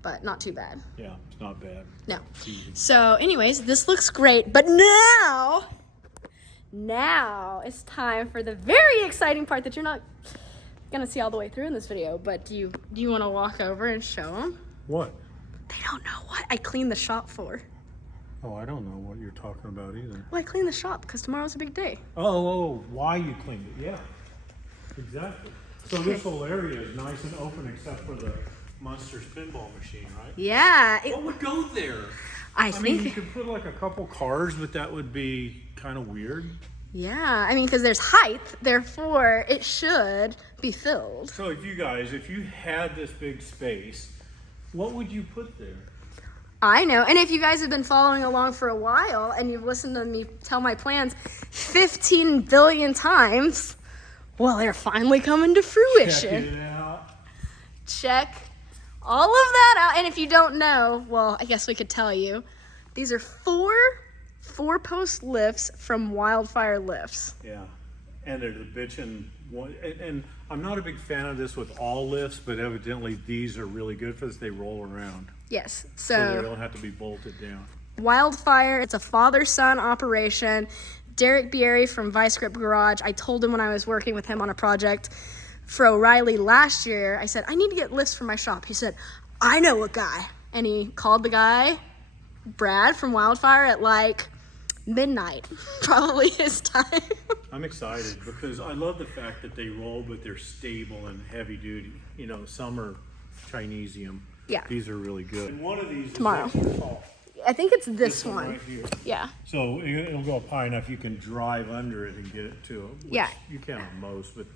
but not too bad. Yeah, it's not bad. No. It's easy. So anyways, this looks great, but now it's time for the very exciting part that you're not gonna see all the way through in this video, but do you want to walk over and show them? What? They don't know what I cleaned the shop for. Oh, I don't know what you're talking about either. Well, I cleaned the shop because tomorrow's a big day. Oh, why you cleaned it? Yeah, exactly. So this whole area is nice and open except for the Monsters pinball machine, right? Yeah, What would go there? I I think. mean, you could put like a couple cars, but that would be kind of weird. Yeah, I mean, because there's height, therefore it should be filled. So if you had this big space, what would you put there? I know, and if you guys have been following along for a while and you've listened to me tell my plans 15 billion times, well, they're finally coming to fruition. Check it out. Check all of that out. And if you don't know, well, I guess we could tell you. These are four-post lifts from Wildfire Lifts. Yeah, and they're the bitchin' one. And I'm not a big fan of this with all lifts, but evidently these are really good for this. They roll around, Yes. so they don't have to be bolted down. Wildfire, it's a father-son operation. Derek Bieri from Vice Grip Garage, I told him when I was working with him on a project for O'Reilly last year, I said, I need to get lifts for my shop. He said, I know a guy. And he called the guy, Brad from Wildfire, at like midnight, probably his time. I'm excited because I love the fact that they roll, but they're stable and heavy duty. You know, some are Chinesium. Yeah. These are really good. And one of these Tomorrow. is extra tall. I think it's this one. right here. Yeah. So it'll go up high enough you can drive under it and get it to it. Which Yeah. You can on most, but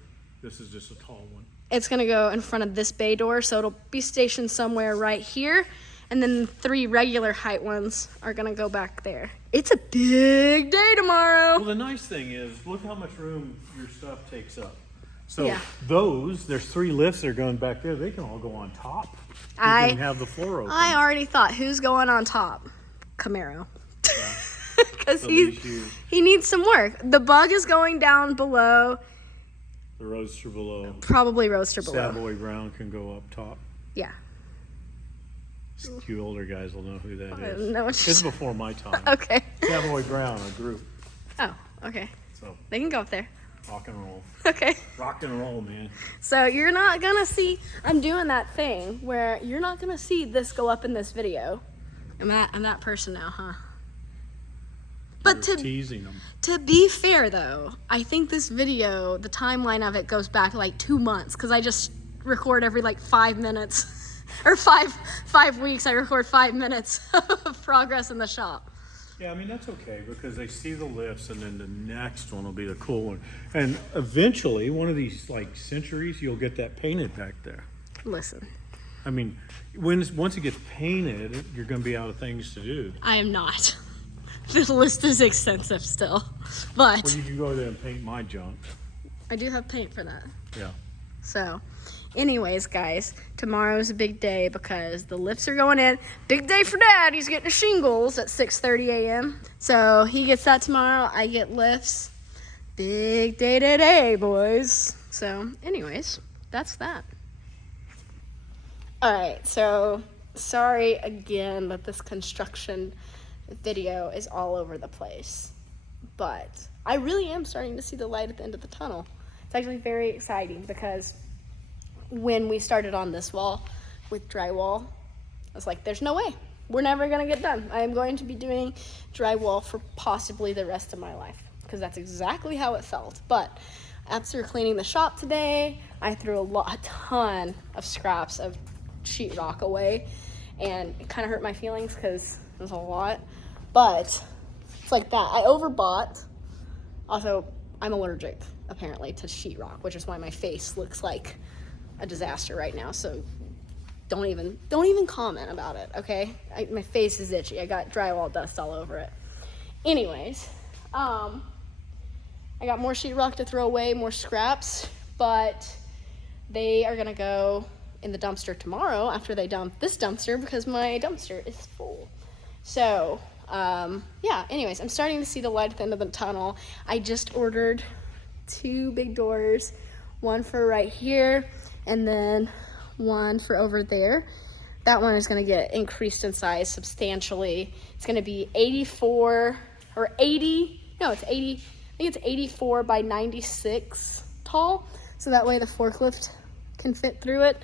this is just a tall one. It's gonna go in front of this bay door, so it'll be stationed somewhere right here. And then 3 regular height ones are gonna go back there. It's a big day tomorrow. Well, the nice thing is, look how much room your stuff takes up. So Yeah. there's 3 lifts that are going back there. They can all go on top. You I- can have the floor open. I already thought, who's going on top? Camaro. Because So these you- he needs some work. The bug is going down below, the roadster below. probably roaster below. Savoy Brown can go up top. Yeah. You older guys will know who that I is. don't know what you're It's before my time. Okay. Savoy Brown, a group. Oh, okay. So They can go up there. rock and roll. Okay. Rock and roll, man. So you're not gonna see, I'm doing that thing where you're not gonna see this go up in this video. I'm that person now, huh? But You're teasing them. to be fair though, I think this video, the timeline of it goes back like 2 months, because I just record every like 5 minutes. Or five weeks, I record 5 minutes of progress in the shop. Yeah, I mean, that's okay because they see the lifts and then the next one will be the cool one. And eventually, one of these like centuries, you'll get that painted back there. Listen, I mean, once it gets painted, you're going to be out of things to do. I am not. The list is extensive still, but Well, you can go there and paint my junk. I do have paint for that. Yeah. So, anyways, guys, tomorrow's a big day because the lifts are going in. Big day for Dad. He's getting shingles at 6:30 a.m. So he gets that tomorrow. I get lifts. Big day today, boys. So, anyways, that's that. All right. So, sorry again that this construction video is all over the place, but I really am starting to see the light at the end of the tunnel. It's actually very exciting because when we started on this wall with drywall, I was like, there's no way we're never gonna get done. I am going to be doing drywall for possibly the rest of my life, because that's exactly how it felt. But after cleaning the shop today, I threw a ton of scraps of sheetrock away, and it kind of hurt my feelings because it was a lot. But it's like that. I overbought. Also, I'm allergic apparently to sheetrock, which is why my face looks like a disaster right now. So don't even comment about it, okay? My face is itchy. I got drywall dust all over it. Anyways, I got more sheetrock to throw away, more scraps, but they are gonna go in the dumpster tomorrow after they dump this dumpster, because my dumpster is full. So, yeah, anyways, I'm starting to see the light at the end of the tunnel. I just ordered 2 big doors, one for right here, and then one for over there. That one is gonna get increased in size substantially. It's gonna be 84 or 80, no, it's 80, I think it's 84 by 96 tall. So that way the forklift can fit through it.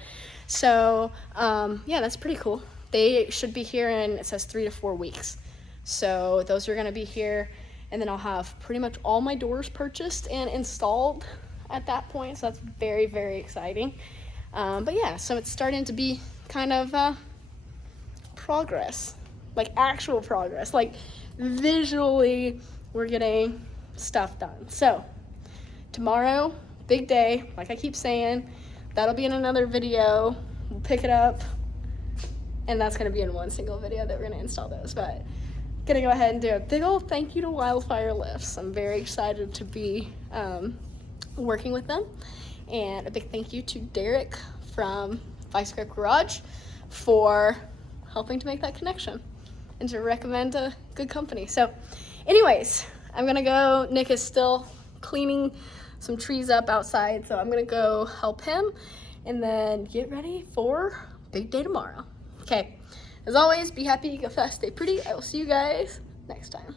So, yeah, that's pretty cool. They should be here in, it says 3 to 4 weeks. So those are gonna be here, and then I'll have pretty much all my doors purchased and installed at that point. So that's very, very exciting. But yeah, so it's starting to be kind of progress, like actual progress, like visually we're getting stuff done. So tomorrow, big day, like I keep saying, that'll be in another video. We'll pick it up, and that's gonna be in one single video that we're gonna install those. But gonna go ahead and do a big old thank you to Wildfire Lifts. I'm very excited to be working with them, and a big thank you to Derek from Vice Grip Garage for helping to make that connection and to recommend a good company. So anyways, I'm gonna go. Nick is still cleaning some trees up outside, so I'm gonna go help him and then get ready for big day tomorrow. Okay, as always, be happy, go fast, stay pretty. I will see you guys next time.